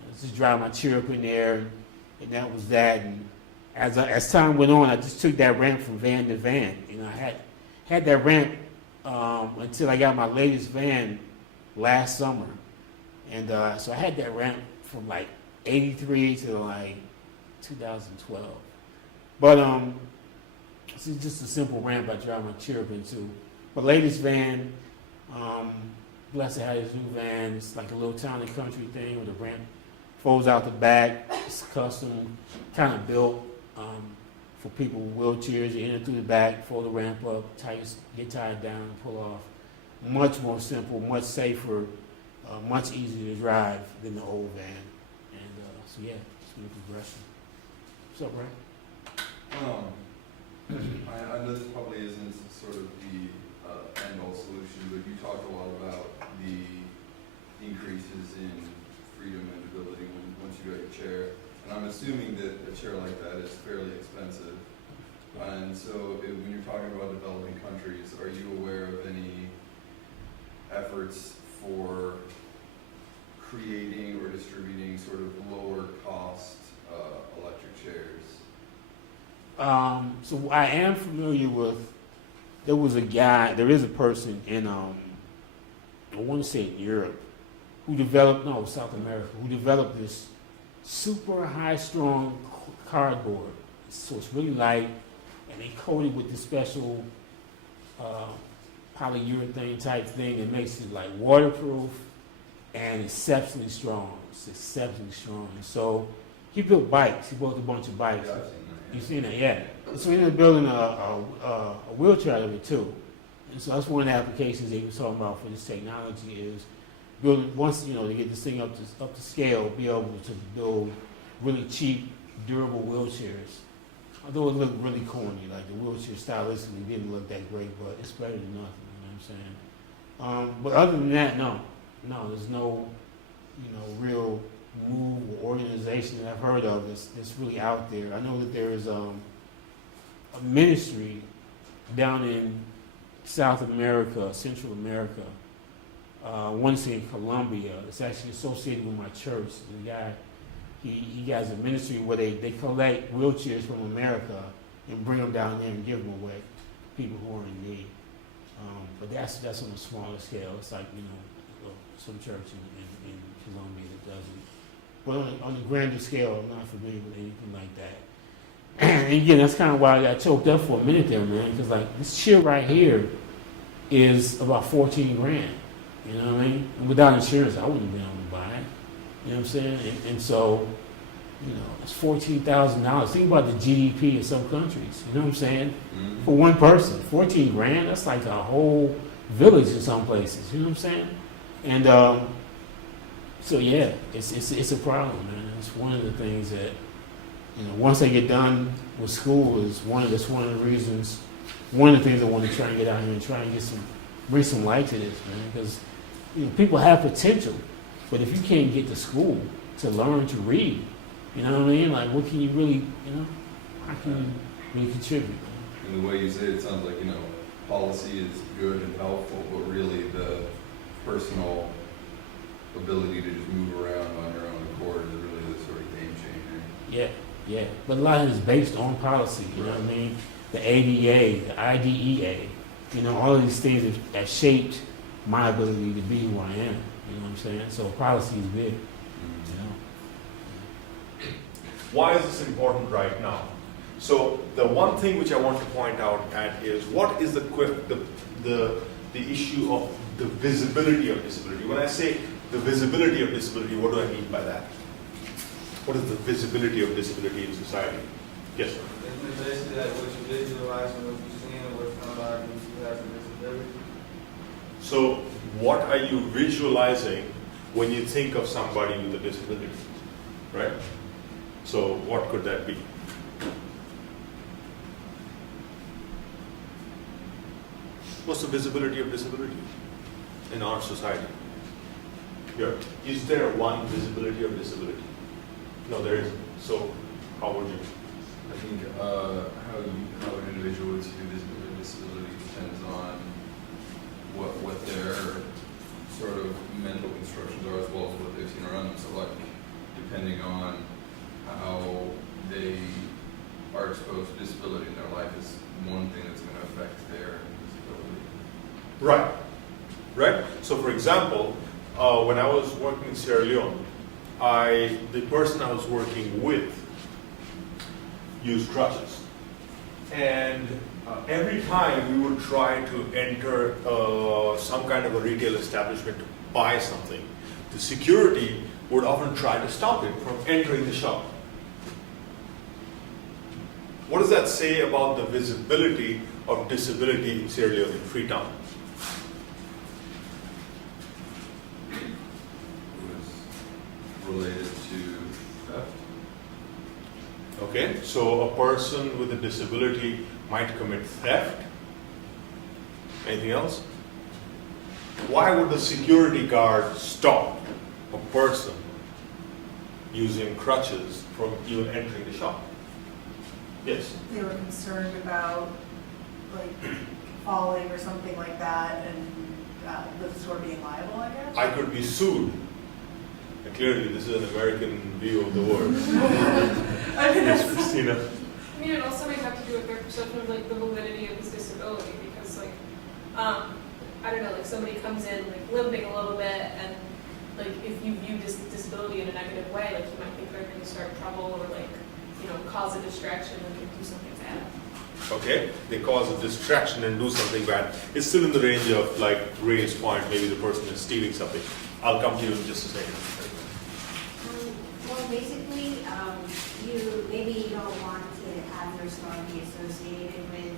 I just drive my chair up in there, and that was that. And as time went on, I just took that ramp from van to van. I had that ramp until I got my latest van last summer, and so I had that ramp from like '83 to like 2012. But it's just a simple ramp I drive my chair up into. My latest van, blessed had his new van. It's like a little town and country thing with a ramp folds out the back. It's custom, kind of built for people with wheelchairs. You enter through the back, fold the ramp up, get tied down, and pull off. Much more simple, much safer, much easier to drive than the old van. And so yeah, it's been a progression. What's up, Ray? I know this probably isn't sort of the end-all solution, but you talked a lot about the increases in freedom and ability once you got your chair. And I'm assuming that a chair like that is fairly expensive. And so when you're talking about developing countries, are you aware of any efforts for creating or distributing sort of lower cost electric chairs? So I am familiar with, there is a person in, I want to say in Europe, South America, who developed this super high-strung cardboard. So it's really light, and they coat it with this special polyurethane type thing that makes it like waterproof and exceptionally strong. It's exceptionally strong. And so he built bikes. He built a bunch of bikes. Yeah, I've seen that. You've seen that, yeah. And so he ended up building a wheelchair out of it too. And so that's one of the applications that he was talking about for this technology is building, once, to get this thing up to scale, be able to build really cheap, durable wheelchairs. Although it looked really corny, like the wheelchair stylistically didn't look that great, but it's better than nothing, you know what I'm saying? But other than that, no, there's no, real move or organization that I've heard of that's really out there. I know that there is a ministry down in South America, Central America, one in Colombia. It's actually associated with my church. The guy, he has a ministry where they collect wheelchairs from America and bring them down there and give them away to people who are in need. But that's on a smaller scale. It's like, some church in Columbia that does it. But on a grander scale, I'm not familiar with anything like that. And again, that's kind of why I got choked up for a minute there, man. Because like this chair right here is about 14 grand. You know what I mean? And without insurance, I wouldn't have been able to buy it. You know what I'm saying? And so, it's $14,000. Think about the GDP in some countries. You know what I'm saying? Mm-hmm. For one person, 14 grand. That's like a whole village in some places. You know what I'm saying? And so yeah, it's a problem, man. It's one of the things that once I get done with school is one of the things I want to try and get out here and try and bring some light to this, man. Because people have potential, but if you can't get to school to learn to read, you know what I mean? Like, what can you really, how can you really contribute? Man? And the way you say it sounds like, policy is good and helpful, but really the personal ability to just move around on your own accord is really the sort of game changer. Yeah. But a lot of it is based on policy, you know what I mean? The ADA, the IDEA, all of these things that shaped my ability to be who I am, you know what I'm saying? So policy is big, Why is this important right now? So the one thing which I want to point out at is what is the issue of the visibility of disability. When I say the visibility of disability, what do I mean by that? What is the visibility of disability in society? Yes, sir. It's basically like what you visualize and what you see and what somebody who has a disability. So what are you visualizing when you think of somebody with a disability, right? So what could that be? What's the visibility of disability in our society? Here, is there one visibility of disability? No, there isn't. So how would you? I think how an individual would see a disability depends on what their sort of mental constructions are as well as what they've seen around them. So like depending on how they are exposed to disability in their life is one thing that's going to affect their disability. Right. So for example, when I was working in Sierra Leone, the person I was working with used crutches. And every time we would try to enter some kind of a retail establishment to buy something, the security would often try to stop it from entering the shop. What does that say about the visibility of disability in Sierra Leone, in Freetown? Related to theft. Okay, so a person with a disability might commit theft. Anything else? Why would the security guard stop a person using crutches from even entering the shop? Yes. They were concerned about falling or something like that, and the store being liable, I guess. I could be sued. And clearly, this is an American view of the world. I mean, Yes, Christina. I mean, it also may have to do with their perception of the validity of this disability, because I don't know, somebody comes in limping a little bit, and if you view this disability in a negative way, you might think they're going to start trouble or cause a distraction and do something bad. Okay, they cause a distraction and do something bad. It's still in the range of Ray's point, maybe the person is stealing something. I'll come to you in just a second. Well, basically, you don't want to have your store be associated with,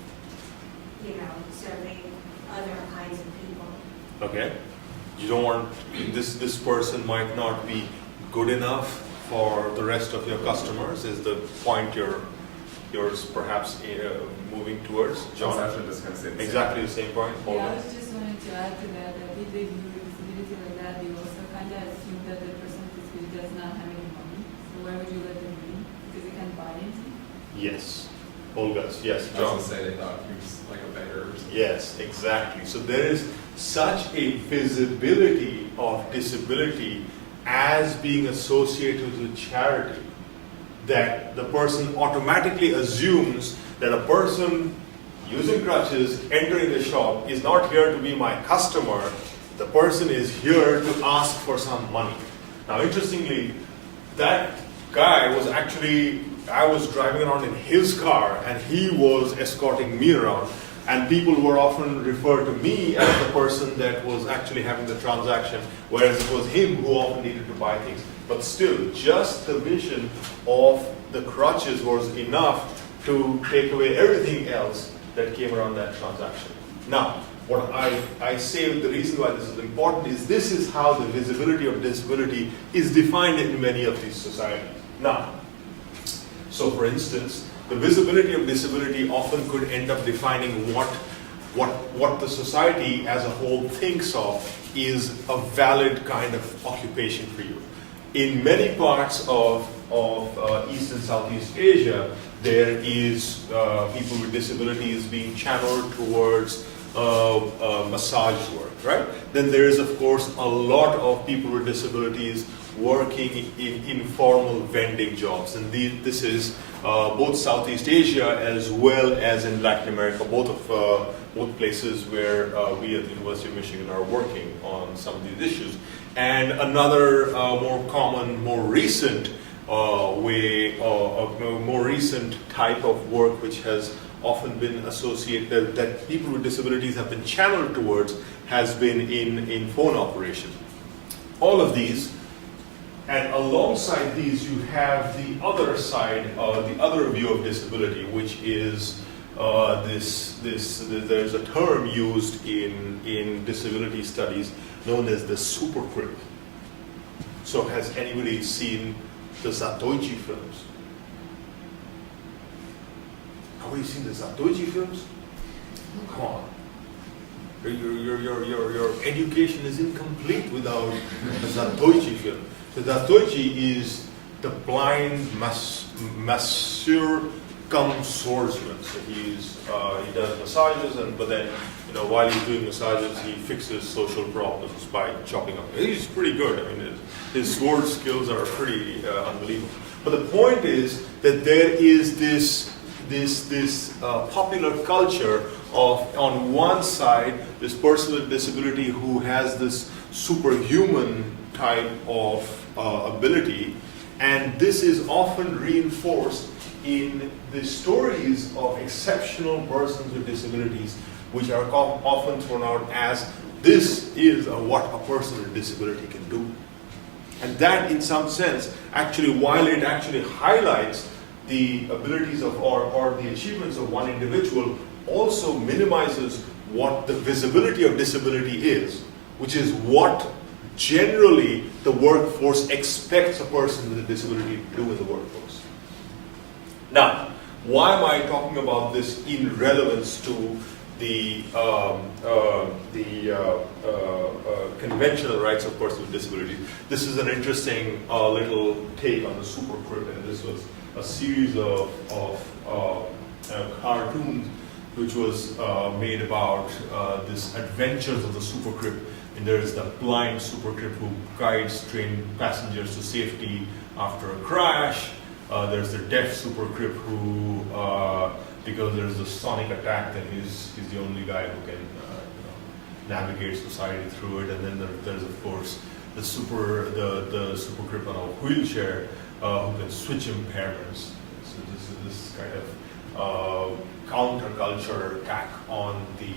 serving other kinds of people. Okay, you don't want this person might not be good enough for the rest of your customers. Is the point you're perhaps moving towards, John? I was actually just going to say Exactly the same point. Hold Yeah, I on. was just wanting to add to that, if they view disability like that, they also kind of assume that the person with disability does not have any money. So why would you let them in? Because they can't buy anything? Yes. Olga's, yes, I was John. going to say they thought he was like a beggar or something. Yes, exactly. So there is such a visibility of disability as being associated with charity that the person automatically assumes that a person using crutches, entering the shop, is not here to be my customer. The person is here to ask for some money. Now, interestingly, that guy was actually, I was driving around in his car and he was escorting me around. And people were often referred to me as the person that was actually having the transaction, whereas it was him who often needed to buy things. But still, just the vision of the crutches was enough to take away everything else that came around that transaction. Now, what I say, the reason why this is important is this is how the visibility of disability is defined in many of these societies. Now, so for instance, the visibility of disability often could end up defining what the society as a whole thinks of is a valid kind of occupation for you. In many parts of East and Southeast Asia, there is people with disabilities being channeled towards massage work, right? Then there is, of course, a lot of people with disabilities working in informal vending jobs. And this is both Southeast Asia as well as in Latin America, both places where we at the University of Michigan are working on some of these issues. And another more common, more recent more recent type of work which has often been associated, that people with disabilities have been channeled towards, has been in phone operation. All of these, and alongside these you have the other side, the other view of disability, which is there's a term used in disability studies known as the supercrip. So has anybody seen the Zatoichi films? Have you seen the Zatoichi films? Come on. Your education is incomplete without the Zatoichi film. The Zatoichi is the blind masseur cum swordsman. So he does massages, but then while he's doing massages, he fixes social problems by chopping up. He's pretty good. I mean, his sword skills are pretty unbelievable. But the point is that there is this popular culture of, on one side, this person with disability who has this superhuman type of ability, and this is often reinforced in the stories of exceptional persons with disabilities, which are often thrown out as this is what a person with disability can do. And that, in some sense, actually, while it actually highlights the abilities of or the achievements of one individual, also minimizes what the visibility of disability is, which is what generally the workforce expects a person with a disability to do in the workforce. Now, why am I talking about this in relevance to the conventional rights of persons with disabilities? This is an interesting little take on the supercrip, and this was a series of cartoons which was made about this adventures of the supercrip. And there is the blind supercrip who guides train passengers to safety after a crash. There's the deaf supercrip who, because there's a sonic attack, then he's the only guy who can navigate society through it. And then there's of course the supercrip on a wheelchair who can switch impairments. So this kind of counterculture attack on the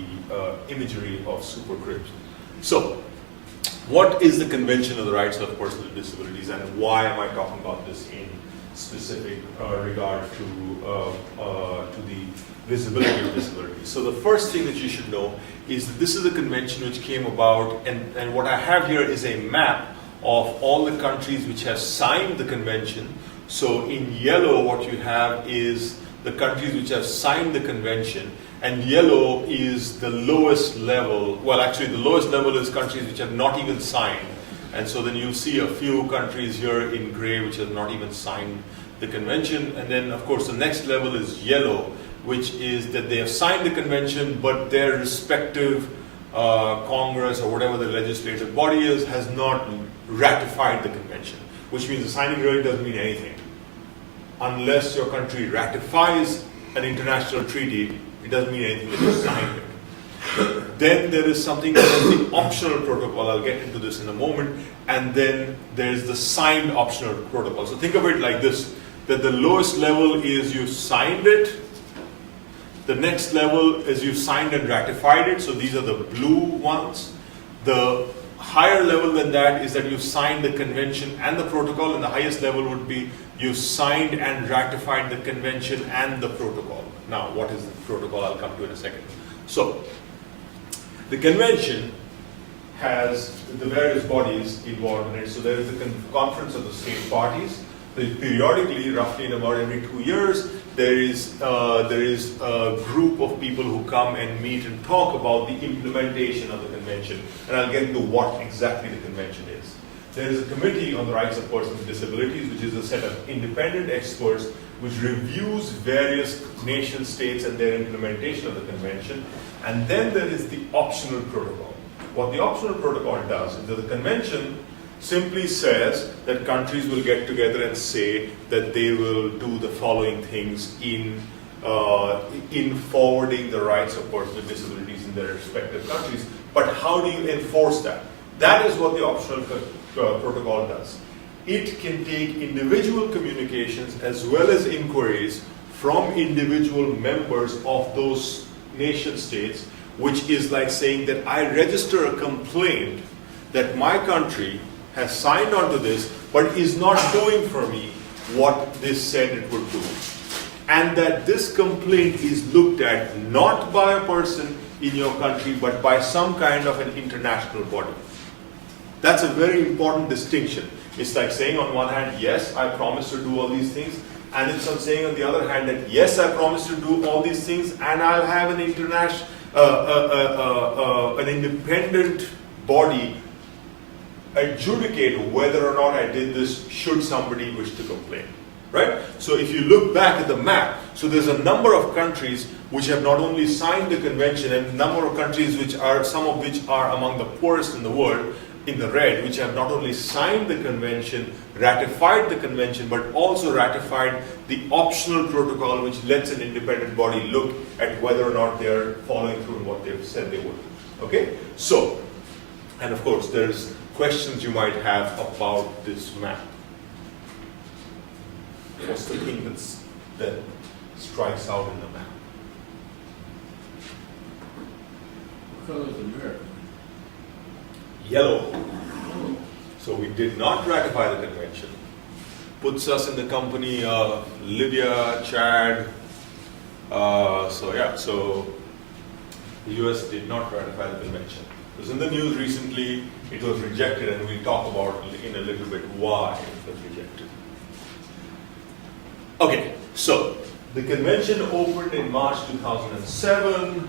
imagery of supercrips. So, what is the Convention of the Rights of Persons with Disabilities, and why am I talking about this in specific regard to the visibility of disability? So the first thing that you should know is that this is a convention which came about, and what I have here is a map of all the countries which have signed the convention. So in yellow what you have is the countries which have signed the convention, and yellow is the lowest level. Well, actually the lowest level is countries which have not even signed. And so then you'll see a few countries here in gray which have not even signed the convention. And then of course the next level is yellow, which is that they have signed the convention, but their respective Congress or whatever the legislative body is has not ratified the convention, which means the signing really doesn't mean anything. Unless your country ratifies an international treaty, It doesn't mean anything that you signed it. Then there is something called the optional protocol. I'll get into this in a moment. And then there's the signed optional protocol. So think of it like this, that the lowest level is you signed it. The next level is you signed and ratified it. So these are the blue ones. The higher level than that is that you signed the convention and the protocol, and the highest level would be you signed and ratified the convention and the protocol. Now, what is the protocol? I'll come to in a second. So, the convention has the various bodies involved in it. So there is the conference of the state parties. Periodically, roughly in about every 2 years, there is a group of people who come and meet and talk about the implementation of the convention. And I'll get into what exactly the convention is. There is a committee on the rights of persons with disabilities, which is a set of independent experts which reviews various nation states and their implementation of the convention. And then there is the optional protocol. What the optional protocol does is that the convention simply says that countries will get together and say that they will do the following things in forwarding the rights of persons with disabilities in their respective countries. But how do you enforce that? That is what the optional protocol does. It can take individual communications as well as inquiries from individual members of those nation states, which is like saying that I register a complaint that my country has signed on to this, but is not doing for me what this said it would do. And that this complaint is looked at not by a person in your country, but by some kind of an international body. That's a very important distinction. It's like saying on one hand, yes, I promise to do all these things, and it's on saying on the other hand that yes, I promise to do all these things, and I'll have an international, an independent body adjudicate whether or not I did this should somebody wish to complain, right? So if you look back at the map, so there's a number of countries which have not only signed the convention, and a number of countries which are, some of which are among the poorest in the world, in the red, which have not only signed the convention, ratified the convention, but also ratified the optional protocol, which lets an independent body look at whether or not they're following through on what they've said they would. Okay? So, and of course, there's questions you might have about this map. What's the thing that strikes out in the map? What color is America? Yellow. So we did not ratify the convention. Puts us in the company of Libya, Chad. So the US did not ratify the convention. It was in the news recently, it was rejected, and we'll talk about in a little bit why it was rejected. Okay, so the convention opened in March 2007.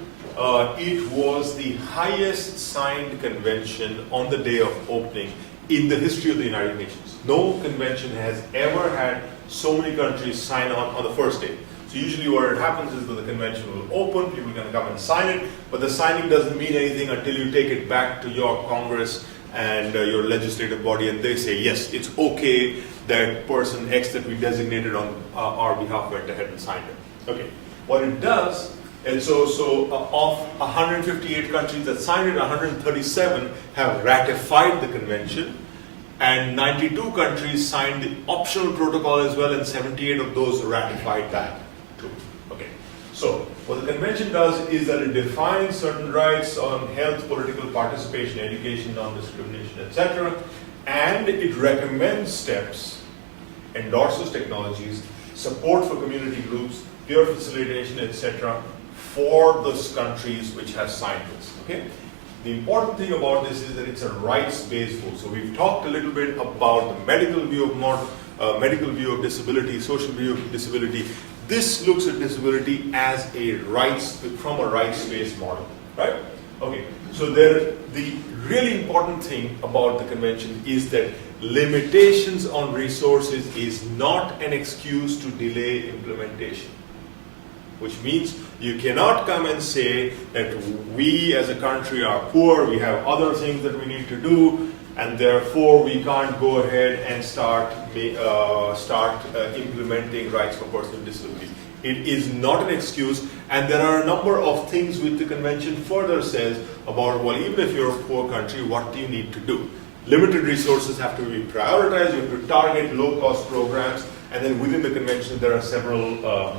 It was the highest signed convention on the day of opening in the history of the United Nations. No convention has ever had so many countries sign on the first day. So usually what happens is that the convention will open, people can come and sign it, but the signing doesn't mean anything until you take it back to your Congress and your legislative body, and they say, yes, it's okay that person X that we designated on our behalf went ahead and signed it. Okay, what it does, and so of 158 countries that signed it, 137 have ratified the convention, and 92 countries signed the optional protocol as well, and 78 of those ratified that too. Okay, so what the convention does is that it defines certain rights on health, political participation, education, non-discrimination, etc., and it recommends steps, endorses technologies, support for community groups, peer facilitation, etc., for those countries which have signed this. Okay? The important thing about this is that it's a rights-based rule. So we've talked a little bit about the medical view of disability, social view of disability. This looks at disability as a from a rights-based model, right? Okay. So the really important thing about the convention is that limitations on resources is not an excuse to delay implementation. Which means you cannot come and say that we as a country are poor, we have other things that we need to do, and therefore we can't go ahead and start implementing rights for persons with disabilities. It is not an excuse, and there are a number of things which the convention further says about, well, even if you're a poor country, what do you need to do? Limited resources have to be prioritized, you have to target low-cost programs, and then within the convention there are several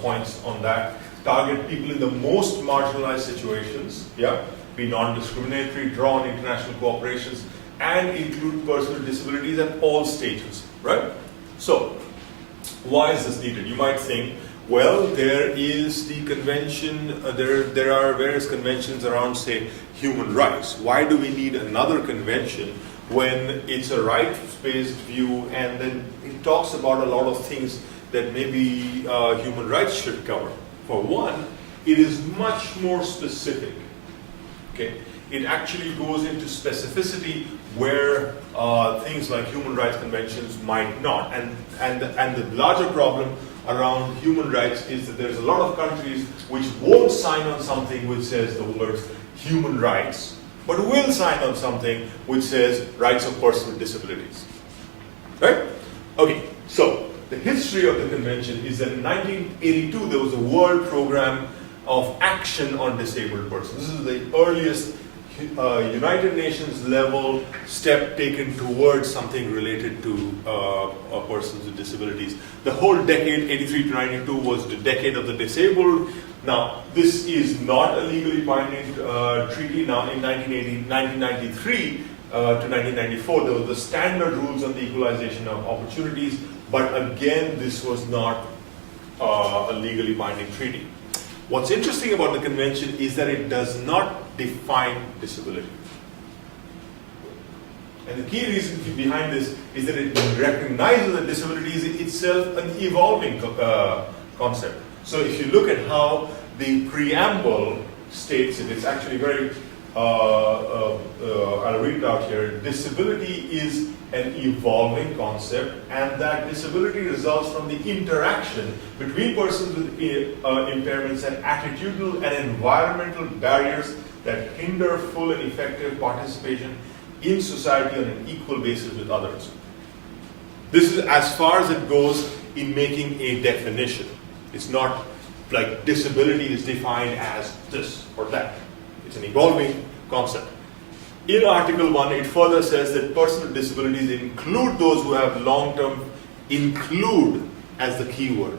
points on that. Target people in the most marginalized situations, yeah, be non-discriminatory, draw on international cooperations, and include persons with disabilities at all stages, right? So, why is this needed? You might think, well, there is the convention, there are various conventions around, say, human rights. Why do we need another convention when it's a rights-based view and then it talks about a lot of things that maybe human rights should cover? For one, it is much more specific. Okay? It actually goes into specificity where things like human rights conventions might not. And the larger problem around human rights is that there's a lot of countries which won't sign on something which says the words human rights, but will sign on something which says rights of persons with disabilities. Right? Okay, so the history of the convention is that in 1982 there was a world program of action on disabled persons. This is the earliest United Nations level step taken towards something related to persons with disabilities. The whole decade, 83 to 92, was the decade of the disabled. Now, this is not a legally binding treaty. Now, in 1993 to 1994, there were the standard rules on the equalization of opportunities, but again, this was not a legally binding treaty. What's interesting about the convention is that it does not define disability. And the key reason behind this is that it recognizes that disability is itself an evolving concept. So if you look at how the preamble states it, it's actually very, I'll read it out here. Disability is an evolving concept, and that disability results from the interaction between persons with impairments and attitudinal and environmental barriers that hinder full and effective participation in society on an equal basis with others. This is as far as it goes in making a definition. It's not like disability is defined as this or that. It's an evolving concept. In Article 1, it further says that persons with disabilities include those who have long-term, include as the key word.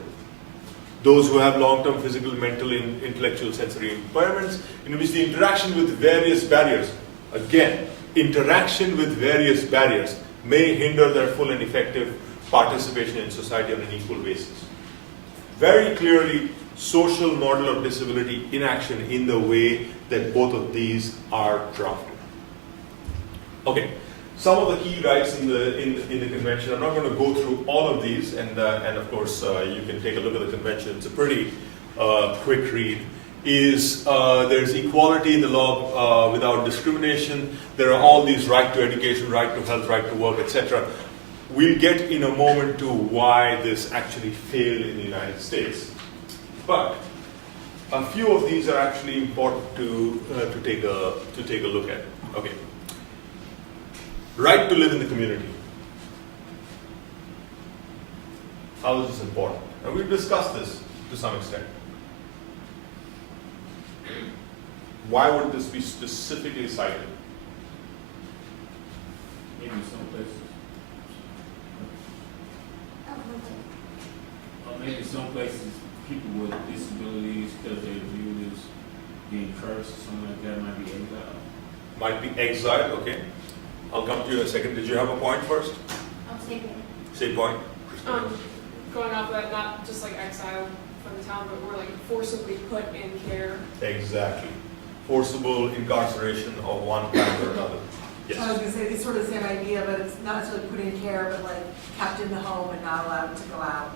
Those who have long-term physical, mental, intellectual, sensory impairments, in which the interaction with various barriers, again, interaction with various barriers may hinder their full and effective participation in society on an equal basis. Very clearly, social model of disability in action in the way that both of these are drafted. Okay, some of the key rights in the convention. I'm not going to go through all of these, and of course you can take a look at the convention. It's a pretty quick read. There's equality in the law without discrimination. There are all these right to education, right to health, right to work, etc. We'll get in a moment to why this actually failed in the United States. But a few of these are actually important to take a look at. Okay. Right to live in the community. How is this important? And we've discussed this to some extent. Why would this be specifically cited? Maybe some places. Or maybe some places people with disabilities, because they're viewed as being cursed or something like that, might be exiled. Might be exiled, okay. I'll come to you in a second. Did you have a point first? Same point. Going off of that, not just like exile from the town, but we're like forcibly put in care. Exactly. Forcible incarceration of one kind or another. Yes. So I was going to say, it's sort of the same idea, but it's not necessarily put in care, but like kept in the home and not allowed to go out.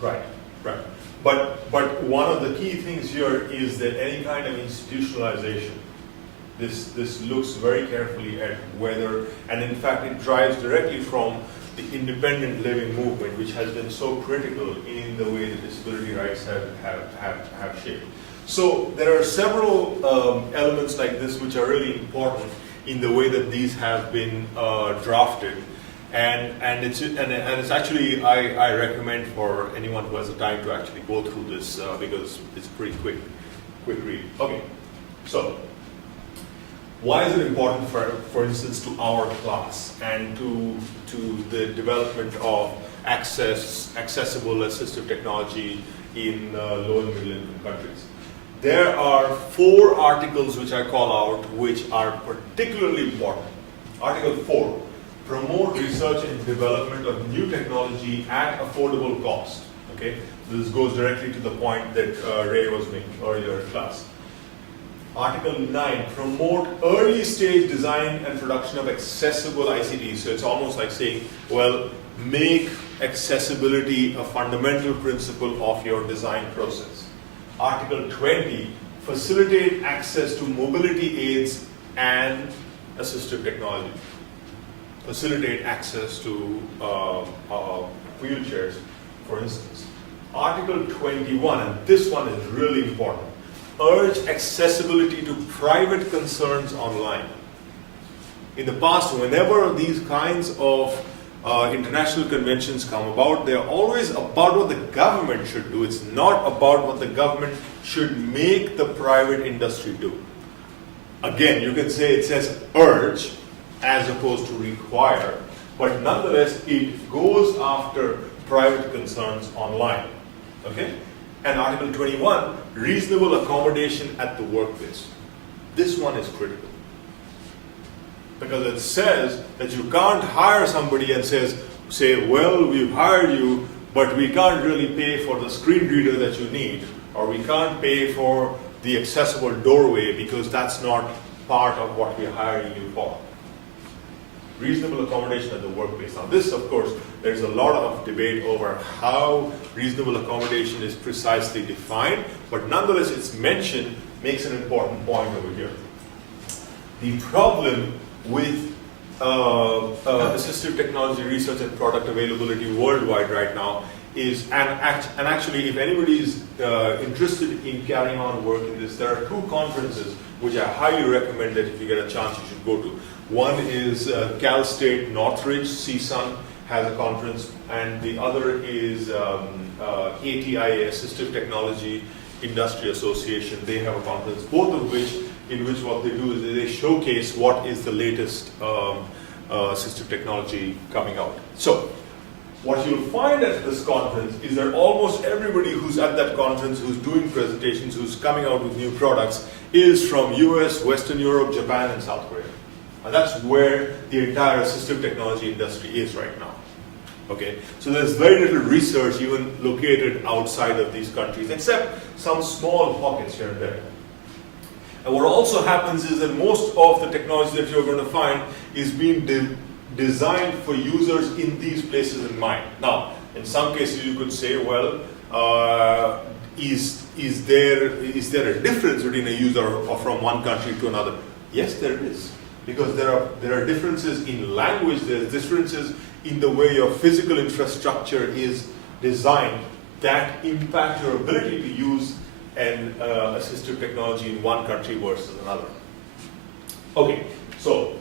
Right, right. But one of the key things here is that any kind of institutionalization, this looks very carefully at whether, and in fact it drives directly from the independent living movement, which has been so critical in the way the disability rights have shaped. So there are several elements like this which are really important in the way that these have been drafted. And it's actually, I recommend for anyone who has the time to actually go through this because it's pretty quick read. Okay, so why is it important, for instance, to our class and to the development of accessible assistive technology in low and middle income countries? There are 4 articles which I call out which are particularly important. Article 4, promote research and development of new technology at affordable cost. Okay, this goes directly to the point that Ray was making earlier in class. Article 9, promote early stage design and production of accessible ICT. So it's almost like saying, well, make accessibility a fundamental principle of your design process. Article 20, facilitate access to mobility aids and assistive technology. Facilitate access to wheelchairs, for instance. Article 21, and this one is really important, urge accessibility to private concerns online. In the past, whenever these kinds of international conventions come about, they're always about what the government should do. It's not about what the government should make the private industry do. Again, you can say it says urge as opposed to require, but nonetheless, it goes after private concerns online. Okay? And Article 21, reasonable accommodation at the workplace. This one is critical. Because it says that you can't hire somebody and say, well, we've hired you, but we can't really pay for the screen reader that you need, or we can't pay for the accessible doorway because that's not part of what we're hiring you for. Reasonable accommodation at the workplace. Now this, of course, there's a lot of debate over how reasonable accommodation is precisely defined, but nonetheless it's mentioned, makes an important point over here. The problem with assistive technology research and product availability worldwide right now is, and actually if anybody is interested in carrying on work in this, there are 2 conferences which I highly recommend that if you get a chance you should go to. One is Cal State Northridge, CSUN has a conference, and the other is ATIA, Assistive Technology Industry Association. They have a conference, both of which, in which what they do is they showcase what is the latest assistive technology coming out. So, what you'll find at this conference is that almost everybody who's at that conference, who's doing presentations, who's coming out with new products, is from US, Western Europe, Japan, and South Korea. And that's where the entire assistive technology industry is right now. Okay, so there's very little research even located outside of these countries, except some small pockets here and there. And what also happens is that most of the technology that you're going to find is being designed for users in these places in mind. Now, in some cases you could say, well, is there a difference between a user from one country to another? Yes, there is. Because there are differences in language, there's differences in the way your physical infrastructure is designed that impact your ability to use an assistive technology in one country versus another. Okay, so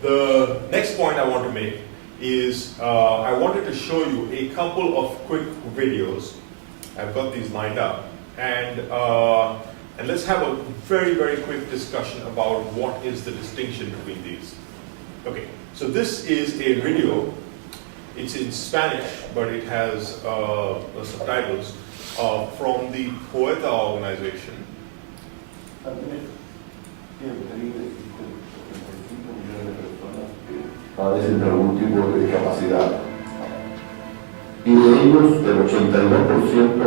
the next point I want to make is I wanted to show you a couple of quick videos. I've got these lined up, and let's have a very, very quick discussion about what is the distinction between these. Okay, so this is a video. It's in Spanish, but it has subtitles from the Poeta organization. Padecen de algún tipo de discapacidad. Y de ellos, el 82%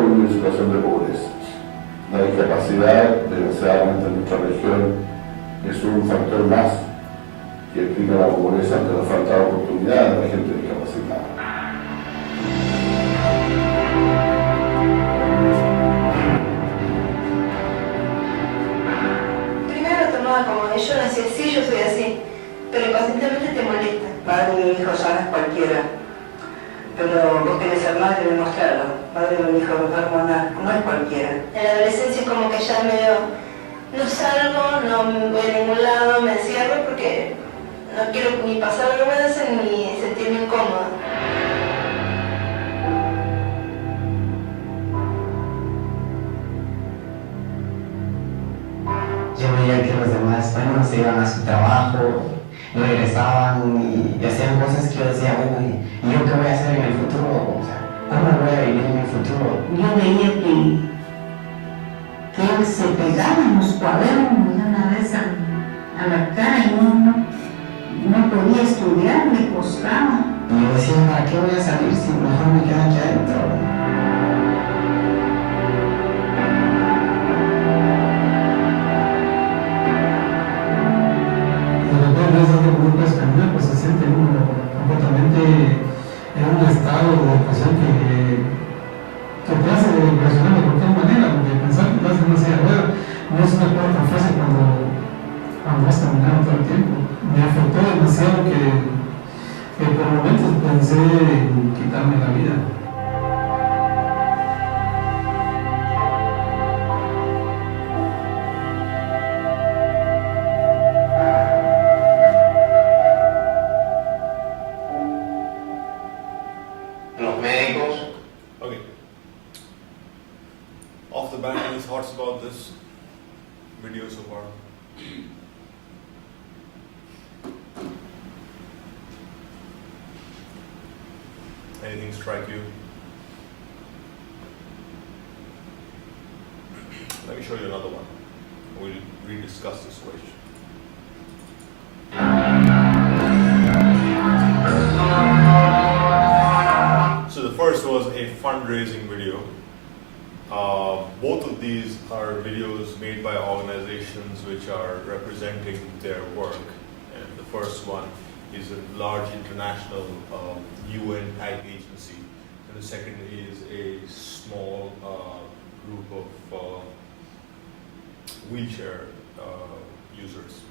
vive en situación de pobreza. La discapacidad, desgraciadamente en nuestra región, es un factor más que explica la pobreza ante la falta de oportunidad de la gente discapacitada. Primero lo tomaba como de yo nací así, yo soy así, pero inconscientemente te molesta. Madre de un hijo ya no es cualquiera, pero vos querés ser madre y demostrarlo. Madre de un hijo enfermo no es cualquiera. En la adolescencia es como que ya no salgo, no voy a ningún lado, me encierro porque no quiero ni pasar vergüenza ni sentirme incómoda. yo veía que los demás, bueno, se iban a su trabajo, regresaban y hacían cosas que yo decía, bueno, ¿y yo qué voy a hacer en el futuro? O sea, ¿cómo voy a vivir en el futuro? Yo veía que él se pegaba en los cuadernos una vez a la cara y no podía estudiar, le costaba. Y yo decía, ¿para qué voy a salir si mejor me quedo aquí adentro? Puedes caminar, pues se siente uno completamente en un estado de depresión que te hace reaccionar de cualquier manera, porque pensar que estás en una silla de ruedas no es una cosa tan fácil cuando vas caminando todo el tiempo. Me afectó demasiado que por momentos pensé en quitarme la vida. Okay. Off the bat, any thoughts about this video so far? Anything strike you? Let me show you another one. We'll rediscuss this question. So the first was a fundraising video. Both of these are videos made by organizations which are representing their work. And the first one is a large international UN type agency. And the second is a small group of wheelchair users.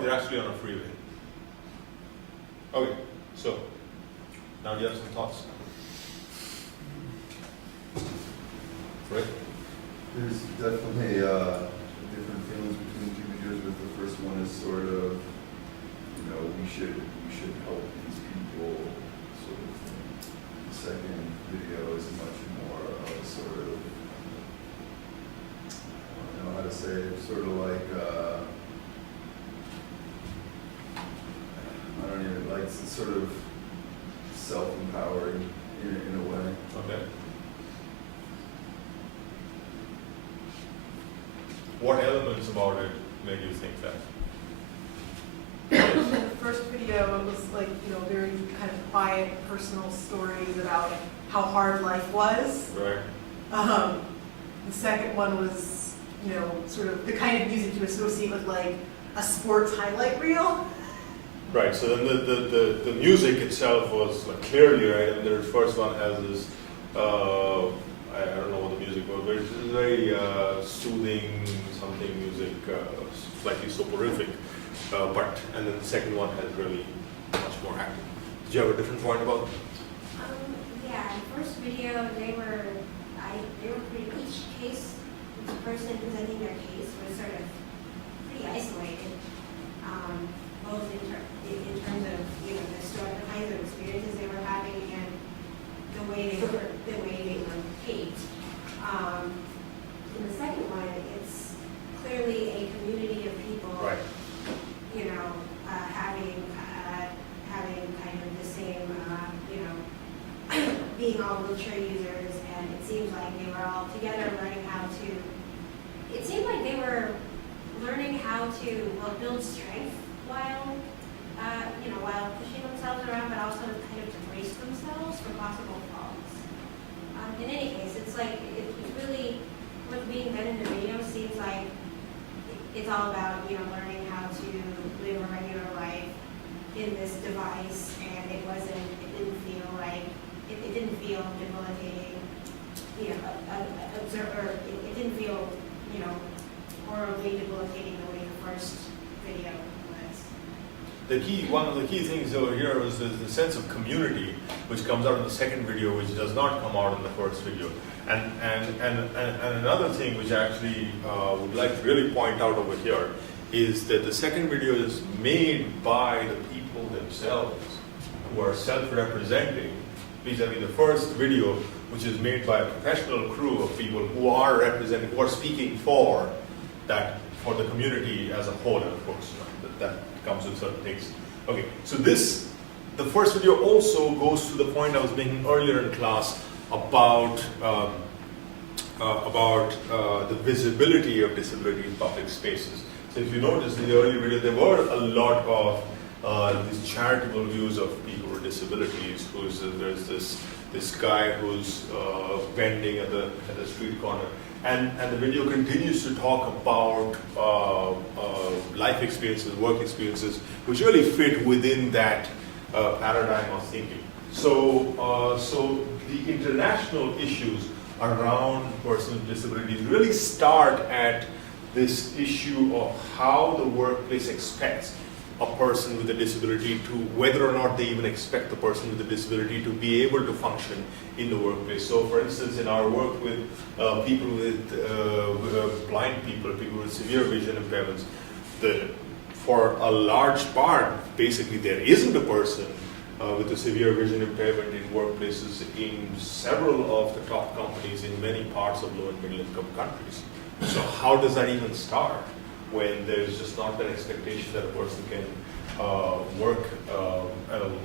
They're actually on a freeway. Okay, so now you have some thoughts. Right? There's definitely different feelings between the two videos, but the first one is sort of, you know, we should help these people sort of thing. The second video is much more of a sort of, I don't know how to say it, sort of like I don't even like sort of self-empowering in a way. Okay. What elements about it made you think that? In the first video, it was like, you know, very kind of quiet, personal stories about how hard life was. Right. The second one was, you know, sort of the kind of music you associate with like a sports highlight reel. Right, so then the music itself was like clearly, right, and the first one has this, I don't know what the music was, but it's very soothing, something music, slightly soporific, and then the second one has really much more acting. Did you have a different point about it? Yeah, the first video, they were pretty, each person presenting their case was sort of pretty isolated. to build strength while, while pushing themselves around, but also kind of to brace themselves for possible falls. In any case, it's like, it's really, what's being done in the video seems like it's all about, learning how to live a regular life in this device, and it didn't feel debilitating, it didn't feel, horribly debilitating the way the first video was. One of the key things over here is the sense of community, which comes out in the second video, which does not come out in the first video. And another thing which I actually would like to really point out over here is that the second video is made by the people themselves who are self-representing, vis-a-vis the first video, which is made by a professional crew of people who are representing, who are speaking for the community as a whole, and of course, that comes with certain things. Okay, so the first video also goes to the point I was making earlier in class about the visibility of disability in public spaces. So if you notice in the earlier video, there were a lot of these charitable views of people with disabilities. There's this guy who's vending at the street corner. And the video continues to talk about life experiences, work experiences, which really fit within that paradigm of thinking. So the international issues around persons with disabilities really start at this issue of how the workplace expects a person with a disability to, whether or not they even expect the person with a disability to be able to function in the workplace. So for instance, in our work with people with blind people with severe vision impairments, for a large part, basically there isn't a person with a severe vision impairment in workplaces in several of the top companies in many parts of low and middle income countries. So how does that even start when there's just not an expectation that a person can work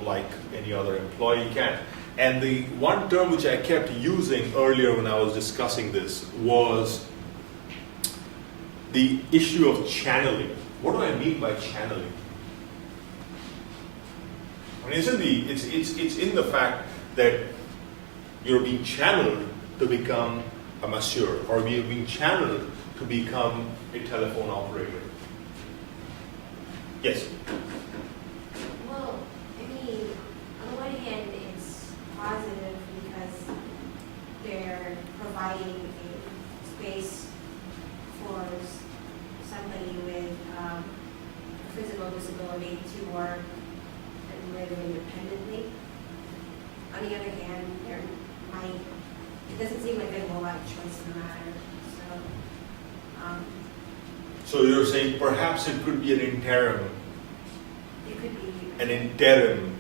like any other employee can? And the one term which I kept using earlier when I was discussing this was the issue of channeling. What do I mean by channeling? I mean, it's in the fact that you're being channeled to become a masseur, or you're being channeled to become a telephone operator. Yes? Well, I mean, on the one hand, it's positive because they're providing a space for somebody with a physical disability to work and live independently. On the other hand, it doesn't seem like there's a whole lot of choice in the matter. So you're saying perhaps it could be an interim. It could be an interim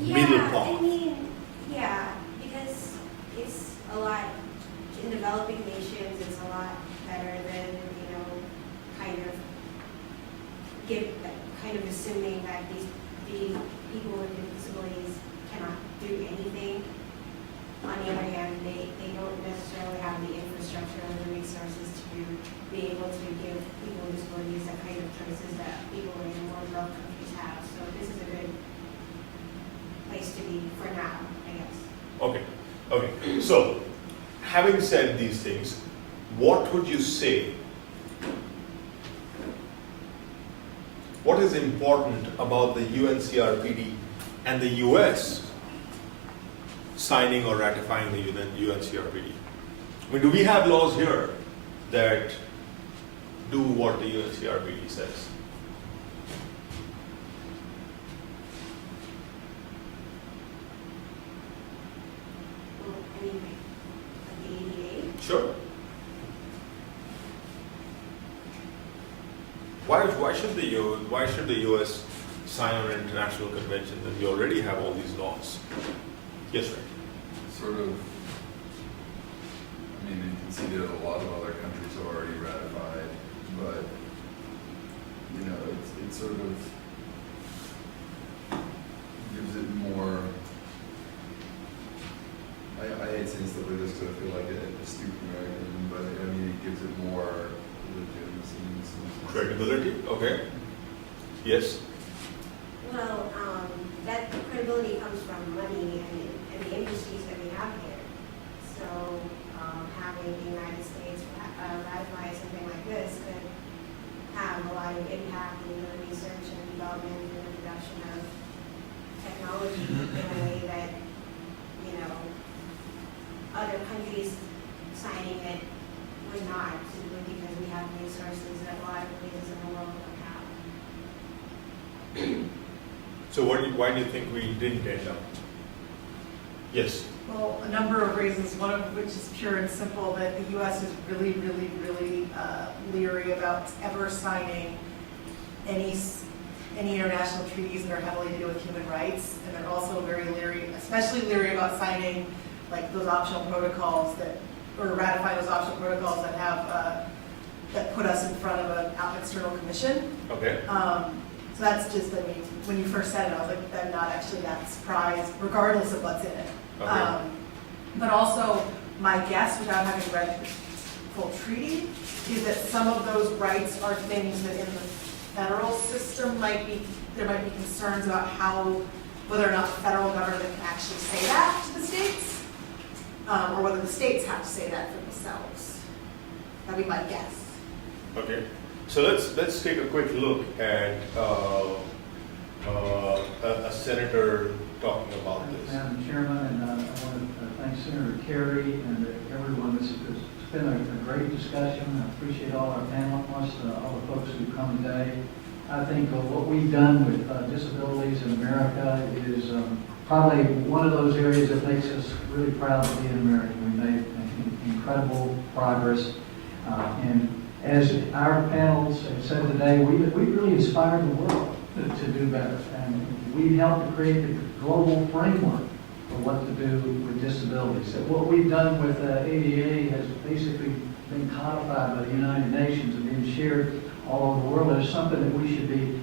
middle path. I mean, yeah, because it's a lot in developing nations. It's a lot better than kind of assuming that the people with disabilities cannot do anything. On the other hand, they don't necessarily have the infrastructure or the resources to be able to give people with disabilities the kind of choices that people in more developed countries have. So this is a good place to be for now, I guess. Okay. So, having said these things, what would you say? What is important about the UNCRPD and the US signing or ratifying the UNCRPD? I mean, do we have laws here that do what the UNCRPD says? Well, I mean, like the ADA? Sure. Why should the US sign on an international convention that we already have all these laws? Yes, right. Sort of, I mean, you can see that a lot of other countries have already ratified, but, it sort of gives it more, I hate saying stuff like this because I feel like a stupid American, but I mean, it gives it more legitimacy in some Credibility, okay. Yes? Well, that credibility comes from money and the industries that we have here. So having the United States ratify something like this could have a lot of impact in the research and development and introduction of technology in a way that, you know, other countries signing it would not, simply because we have resources that a lot of places in the world don't have. So why do you think we didn't end up? Yes. Well, a number of reasons, one of which is pure and simple, that the U.S. is really, really, really leery about ever signing any international treaties that are heavily to do with human rights, and they're also very leery, especially leery about signing like those optional protocols that, or ratifying those optional protocols that have that put us in front of an external commission. Okay. So that's just, I mean, when you first said it, I was like, I'm not actually that surprised, regardless of what's in it. Okay. But also, my guess, without having read the full treaty, is that some of those rights are things that in the federal system there might be concerns about whether or not the federal government can actually say that to the states, or whether the states have to say that for themselves. That'd be my guess. Okay. So let's take a quick look at a senator talking about this. Madam Chairman, and I want to thank Senator Kerry and everyone. It's been a great discussion. I appreciate all our panelists, all the folks who come today. I think what we've done with disabilities in America is probably one of those areas that makes us really proud to be an American. We made incredible progress. And as our panels have said today, we really inspired the world to do better. And we helped to create the global framework for what to do with disabilities. And what we've done with ADA has basically been codified by the United Nations and being shared all over the world. And it's something that we should be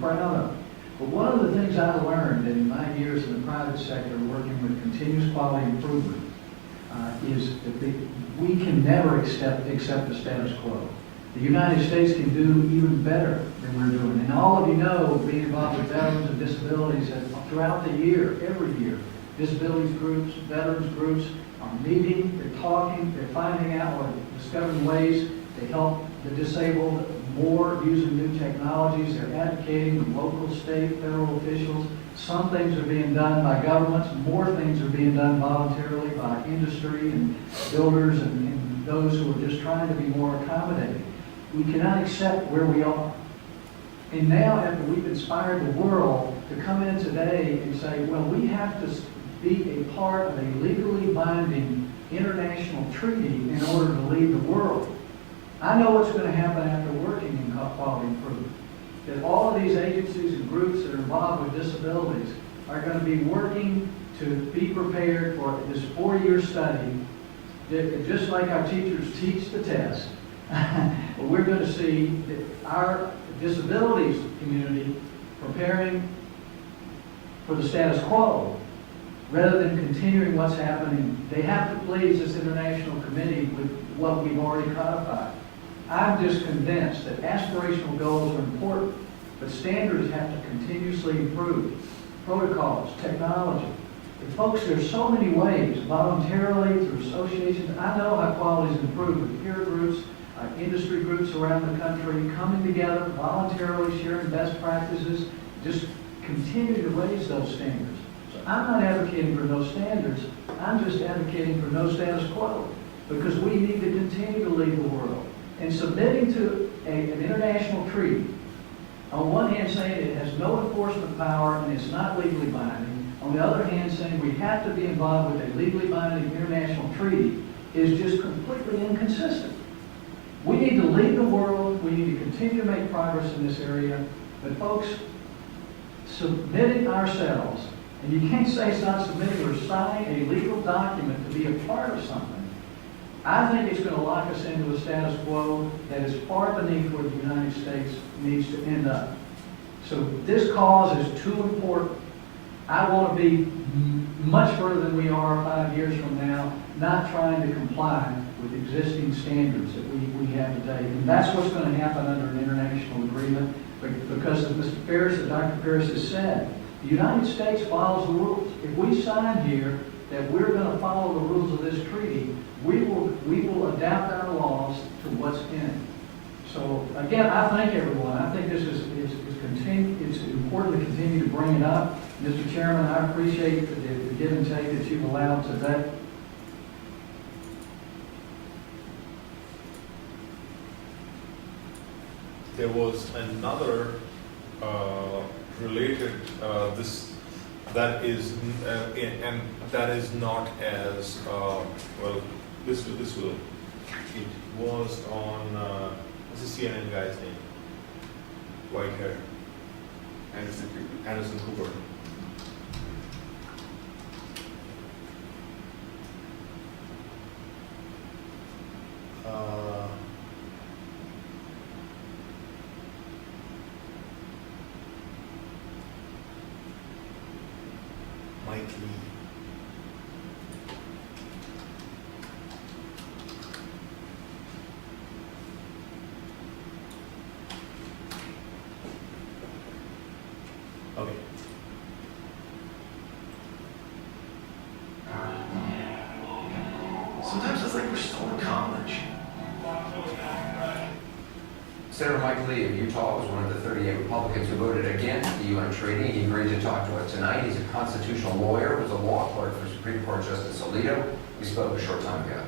proud of. But one of the things I learned in my years in the private sector working with continuous quality improvement is that we can never accept the status quo. The United States can do even better than we're doing. And all of you know, being involved with veterans and disabilities, that throughout the year, every year, disabilities groups, veterans groups are meeting, they're talking, they're finding out or discovering ways to help the disabled more using new technologies. They're advocating with local, state, federal officials. Some things are being done by governments. More things are being done voluntarily by industry and builders and those who are just trying to be more accommodating. We cannot accept where we are. And now, after we've inspired the world to come in today and say, well, we have to be a part of a legally binding international treaty in order to lead the world. I know what's going to happen after working in quality improvement. That all of these agencies and groups that are involved with disabilities are going to be working to be prepared for this 4-year study. Just like our teachers teach the test, we're going to see our disabilities community preparing for the status quo rather than continuing what's happening. They have to please this international committee with what we've already codified. I'm just convinced that aspirational goals are important, but standards have to continuously improve. Protocols, technology. And folks, there's so many ways, voluntarily, through associations. I know how quality is improved with peer groups, industry groups around the country, coming together, voluntarily sharing best practices, just continue to raise those standards. So I'm not advocating for no standards. I'm just advocating for no status quo, because we need to continue to lead the world. And submitting to an international treaty, on one hand saying it has no enforcement power and it's not legally binding, on the other hand saying we have to be involved with a legally binding international treaty, is just completely inconsistent. We need to lead the world, we need to continue to make progress in this area, but folks, submitting ourselves, and you can't say it's not submitting or signing a legal document to be a part of something. I think it's going to lock us into a status quo that is far beneath where the United States needs to end up. So this cause is too important. I want to be much further than we are 5 years from now, not trying to comply with existing standards that we have today. And that's what's going to happen under an international agreement, because as Mr. Ferris and Dr. Ferris has said, the United States follows the rules. If we sign here that we're going to follow the rules of this treaty, we will adapt our laws to what's in it. So again, I thank everyone. I think this is it's important to continue to bring it up. Mr. Chairman, I appreciate the give and take that you've allowed today. There was another related this that is and that is not as well. This will it was on what's the CNN guy's name? White hair. Anderson Cooper. Mike Lee. Okay. Sometimes it's like we're still in college. Senator Mike Lee of Utah was one of the 38 Republicans who voted against the UN treaty. He agreed to talk to us tonight. He's a constitutional lawyer, was a law clerk for Supreme Court Justice Alito. We spoke a short time ago.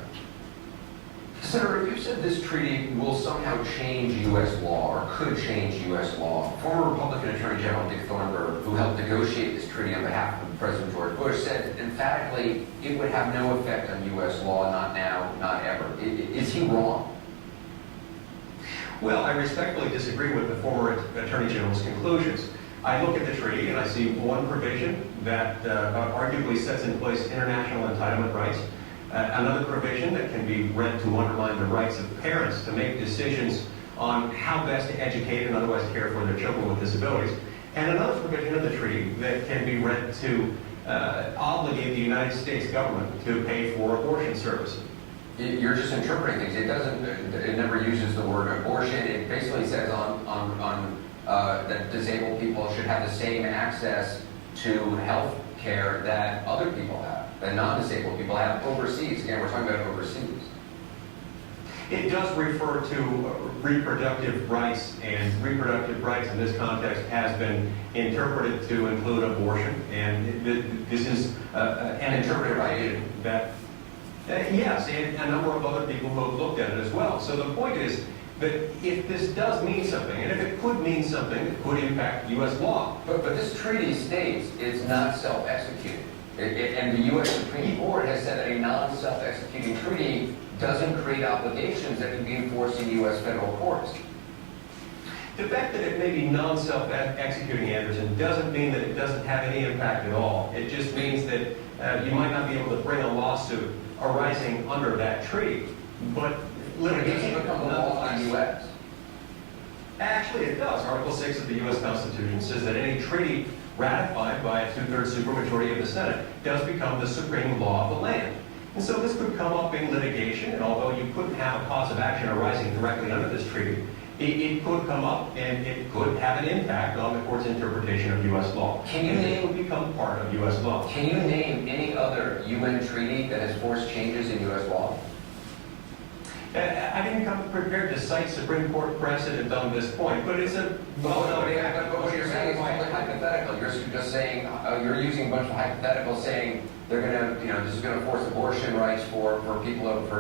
Senator, you said this treaty will somehow change U.S. law, or could change U.S. law. Former Republican Attorney General Dick Thornburgh, who helped negotiate this treaty on behalf of President George Bush, said emphatically it would have no effect on U.S. law, not now, not ever. Is he wrong? Well, I respectfully disagree with the former Attorney General's conclusions. I look at the treaty and I see one provision that arguably sets in place international entitlement rights, another provision that can be read to undermine the rights of parents to make decisions on how best to educate and otherwise care for their children with disabilities, and another provision of the treaty that can be read to obligate the United States government to pay for abortion services. You're just interpreting things. It never uses the word abortion. It basically says that disabled people should have the same access to health care that other people have, that non-disabled people have overseas. Again, we're talking about overseas. It does refer to reproductive rights, and reproductive rights in this context has been interpreted to include abortion, and this is an interpretation that yes, and a number of other people who have looked at it as well. So the point is that if this does mean something, and if it could mean something, it could impact U.S. law. But this treaty states it's not self-executing. And the U.S. Supreme Court has said that a non-self-executing treaty doesn't create obligations that can be enforced in U.S. federal courts. The fact that it may be non-self-executing, Anderson, doesn't mean that it doesn't have any impact at all. It just means that you might not be able to bring a lawsuit arising under that treaty, but litigation becomes a law in the U.S. Actually, it does. Article 6 of the U.S. Constitution says that any treaty ratified by a two-thirds supermajority of the Senate does become the supreme law of the land. And so this could come up in litigation, and although you couldn't have a cause of action arising directly under this treaty, it could come up and it could have an impact on the court's interpretation of U.S. law. It would become part of U.S. law. Can you name any other UN treaty that has forced changes in U.S. law? I didn't come prepared to cite Supreme Court precedent on this point, but it's a but what you're saying is hypothetical. You're just saying you're using a bunch of hypotheticals, saying they're going to, this is going to force abortion rights for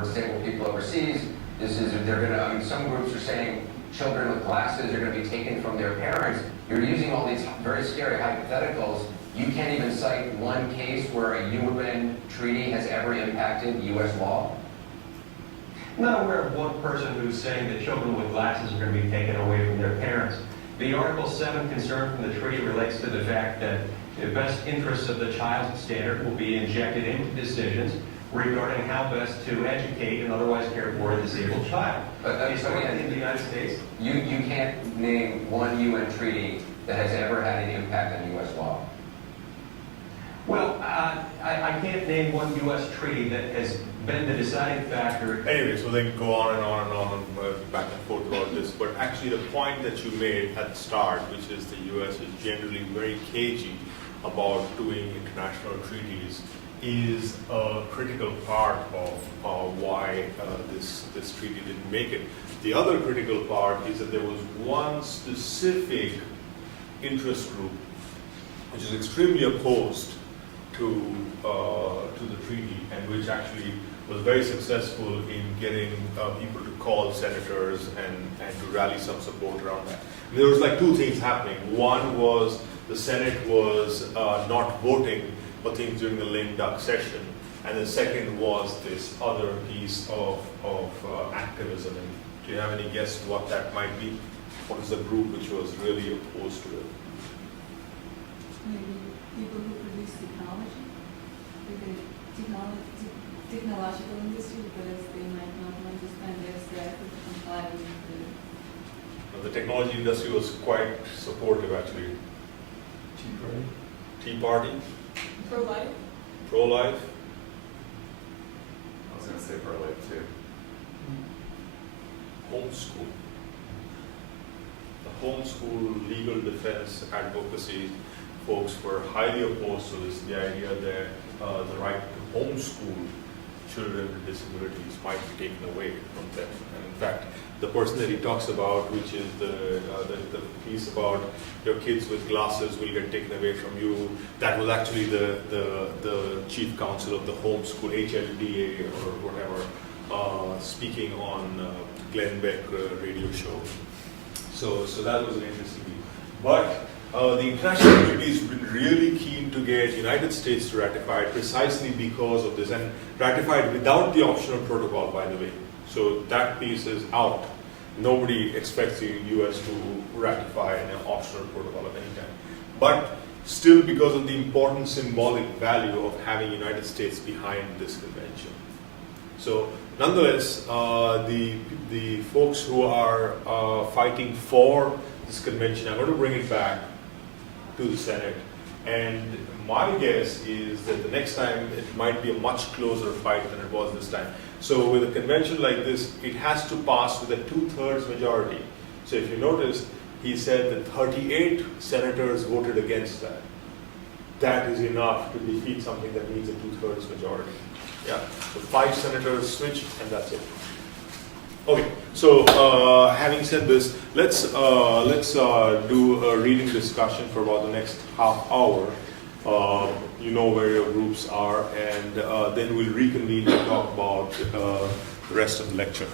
disabled people overseas. Some groups are saying children with glasses are going to be taken from their parents. You're using all these very scary hypotheticals. You can't even cite one case where a UN treaty has ever impacted U.S. law? I'm not aware of one person who's saying that children with glasses are going to be taken away from their parents. The Article 7 concern from the treaty relates to the fact that the best interests of the child standard will be injected into decisions regarding how best to educate and otherwise care for a disabled child. But in the United States, you can't name one UN treaty that has ever had an impact on U.S. law. Well, I can't name one U.S. treaty that has been the deciding factor. Anyway, so they go on and on and on, back and forth about this. But actually, the point that you made at the start, which is the U.S. is generally very cagey about doing international treaties, is a critical part of why this treaty didn't make it. The other critical part is that there was one specific interest group which is extremely opposed to the treaty, and which actually was very successful in getting people to call senators and to rally some support around that. And there was like two things happening. One was the Senate was not voting for things during the lame duck session, and the second was this other piece of activism. And do you have any guess what that might be? What is the group which was really opposed to it? Maybe people who produce technology, technological industry, because they might not want to spend their staff to comply with The technology industry was quite supportive, actually. Tea Party? Pro-life? Pro-life? I was going to say pro-life too. Homeschool. The homeschool legal defense advocacy folks were highly opposed to this, the idea that the right to homeschool children with disabilities might be taken away from them. And in fact, the person that he talks about, which is the piece about your kids with glasses will get taken away from you, that was actually the chief counsel of the homeschool, HLDA or whatever, speaking on Glenn Beck radio show. So that was an interesting deal. But the international community has been really keen to get United States to ratify it precisely because of this, and ratified without the optional protocol, by the way. So that piece is out. Nobody expects the US to ratify an optional protocol of any kind. But still, because of the important symbolic value of having United States behind this convention. So nonetheless, the folks who are fighting for this convention, I'm going to bring it back to the Senate. And my guess is that the next time it might be a much closer fight than it was this time. So with a convention like this, it has to pass with a 2/3 majority. So if you notice, he said that 38 senators voted against that. That is enough to defeat something that needs a 2/3 majority. Yeah, so 5 senators switch, and that's it. Okay, so having said this, let's do a reading discussion for about the next half hour. You know where your groups are, and then we'll reconvene to talk about the rest of the lecture.